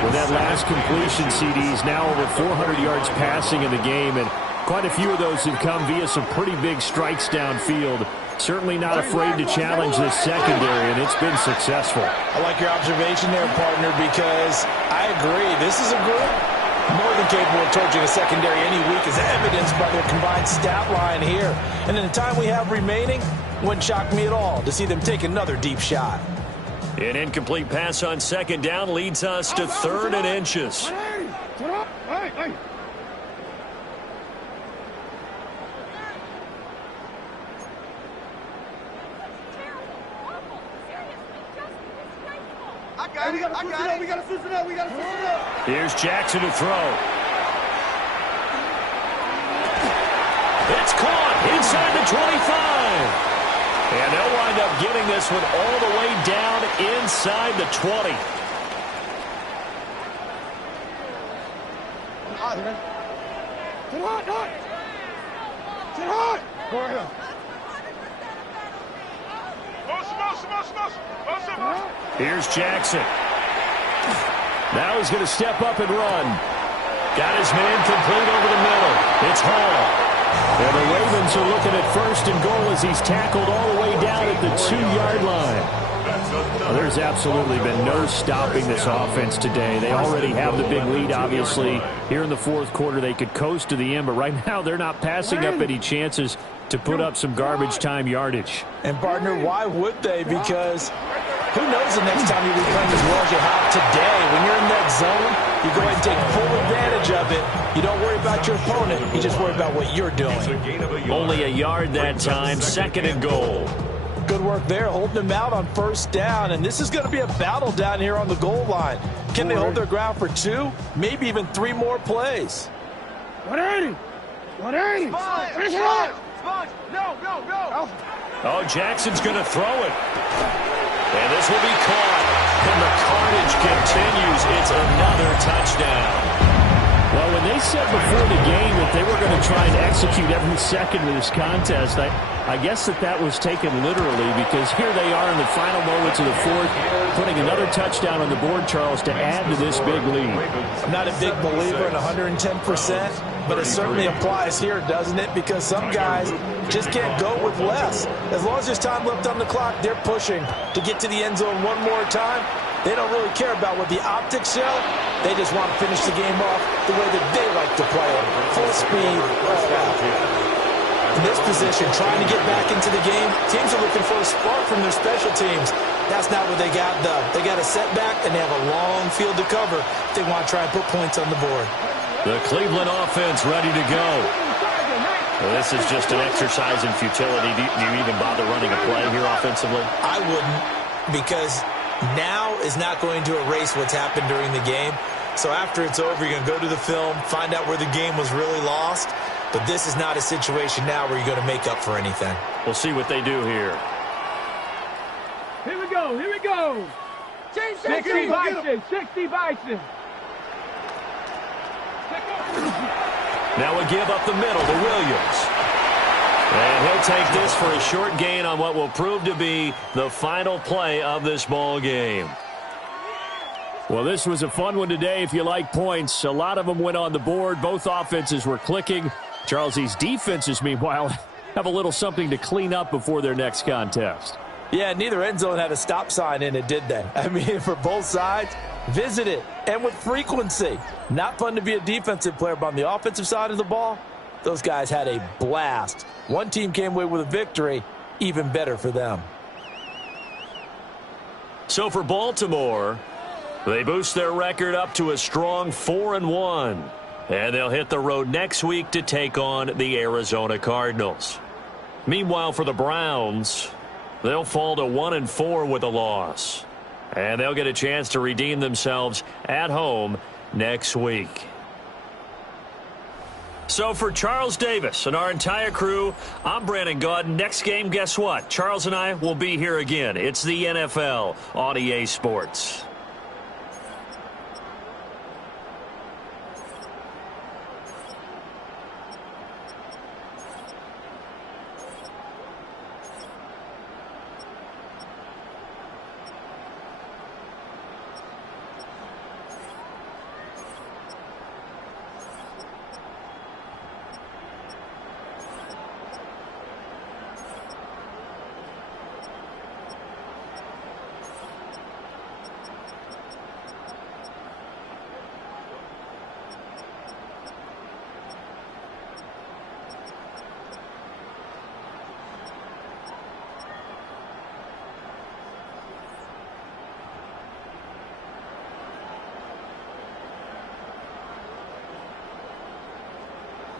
With that last completion, CD's now over 400 yards passing in the game, and quite a few of those have come via some pretty big strikes downfield. Certainly not afraid to challenge this secondary, and it's been successful. I like your observation there, partner, because I agree. This is a group more than capable of torching a secondary any week, as evidenced by their combined stat line here. And in the time we have remaining, wouldn't shock me at all to see them take another deep shot. An incomplete pass on 2nd down leads us to 3rd and inches. We got to switch it up. Here's Jackson to throw. It's caught inside the 25. And they'll wind up getting this one all the way down inside the 20. Here's Jackson. Now he's going to step up and run. Got his man complete over the middle. It's Hall. And the Ravens are looking at 1st and goal as he's tackled all the way down at the 2-yard line. Well, there's absolutely been no stopping this offense today. They already have the big lead, obviously. Here in the 4th quarter, they could coast to the end, but right now they're not passing up any chances to put up some garbage time yardage. And, partner, why would they? Because who knows the next time you'll be playing as well as you have today. When you're in that zone, you go ahead and take full advantage of it. You don't worry about your opponent. You just worry about what you're doing. Only a yard that time, 2nd and goal. Good work there, holding them out on 1st down. And this is going to be a battle down here on the goal line. Can they hold their ground for 2, maybe even 3 more plays? 180. 180. Finish it up. No. Oh, Jackson's going to throw it. And this will be caught. And the carnage continues. It's another touchdown. Well, when they said before the game that they were going to try and execute every second of this contest, I guess that was taken literally, because here they are in the final moments of the 4th, putting another touchdown on the board, Charles, to add to this big lead. I'm not a big believer in 110%, but it certainly applies here, doesn't it? Because some guys just can't go with less. As long as there's time left on the clock, they're pushing to get to the end zone one more time. They don't really care about what the optics show. They just want to finish the game off the way that they like to play it. Full speed, all out. In this position, trying to get back into the game, teams are looking for a spark from their special teams. That's not what they got, though. They got a setback, and they have a long field to cover if they want to try and put points on the board. The Cleveland offense ready to go. Well, this is just an exercise in futility. Do you even bother running a play here offensively? I wouldn't, because now is not going to erase what's happened during the game. So after it's over, you're going to go to the film, find out where the game was really lost, But this is not a situation now where you're going to make up for anything. We'll see what they do here. Here we go. Here we go. 60 Bison. 60 Bison. Now a give up the middle to Williams. And he'll take this for a short gain on what will prove to be the final play of this ball game. Well, this was a fun one today if you like points. A lot of them went on the board. Both offenses were clicking. Charles, these defenses, meanwhile, have a little something to clean up before their next contest. Yeah, neither end zone had a stop sign in it, did they? I mean, for both sides, visit it, and with frequency. Not fun to be a defensive player, but on the offensive side of the ball, those guys had a blast. One team came away with a victory, even better for them. So for Baltimore, they boost their record up to a strong 4-1. And they'll hit the road next week to take on the Arizona Cardinals. Meanwhile, for the Browns, they'll fall to 1-4 with a loss. And they'll get a chance to redeem themselves at home next week. So for Charles Davis and our entire crew, I'm Brandon Gaudin. Next game, guess what? Charles and I will be here again. It's the NFL on EA Sports.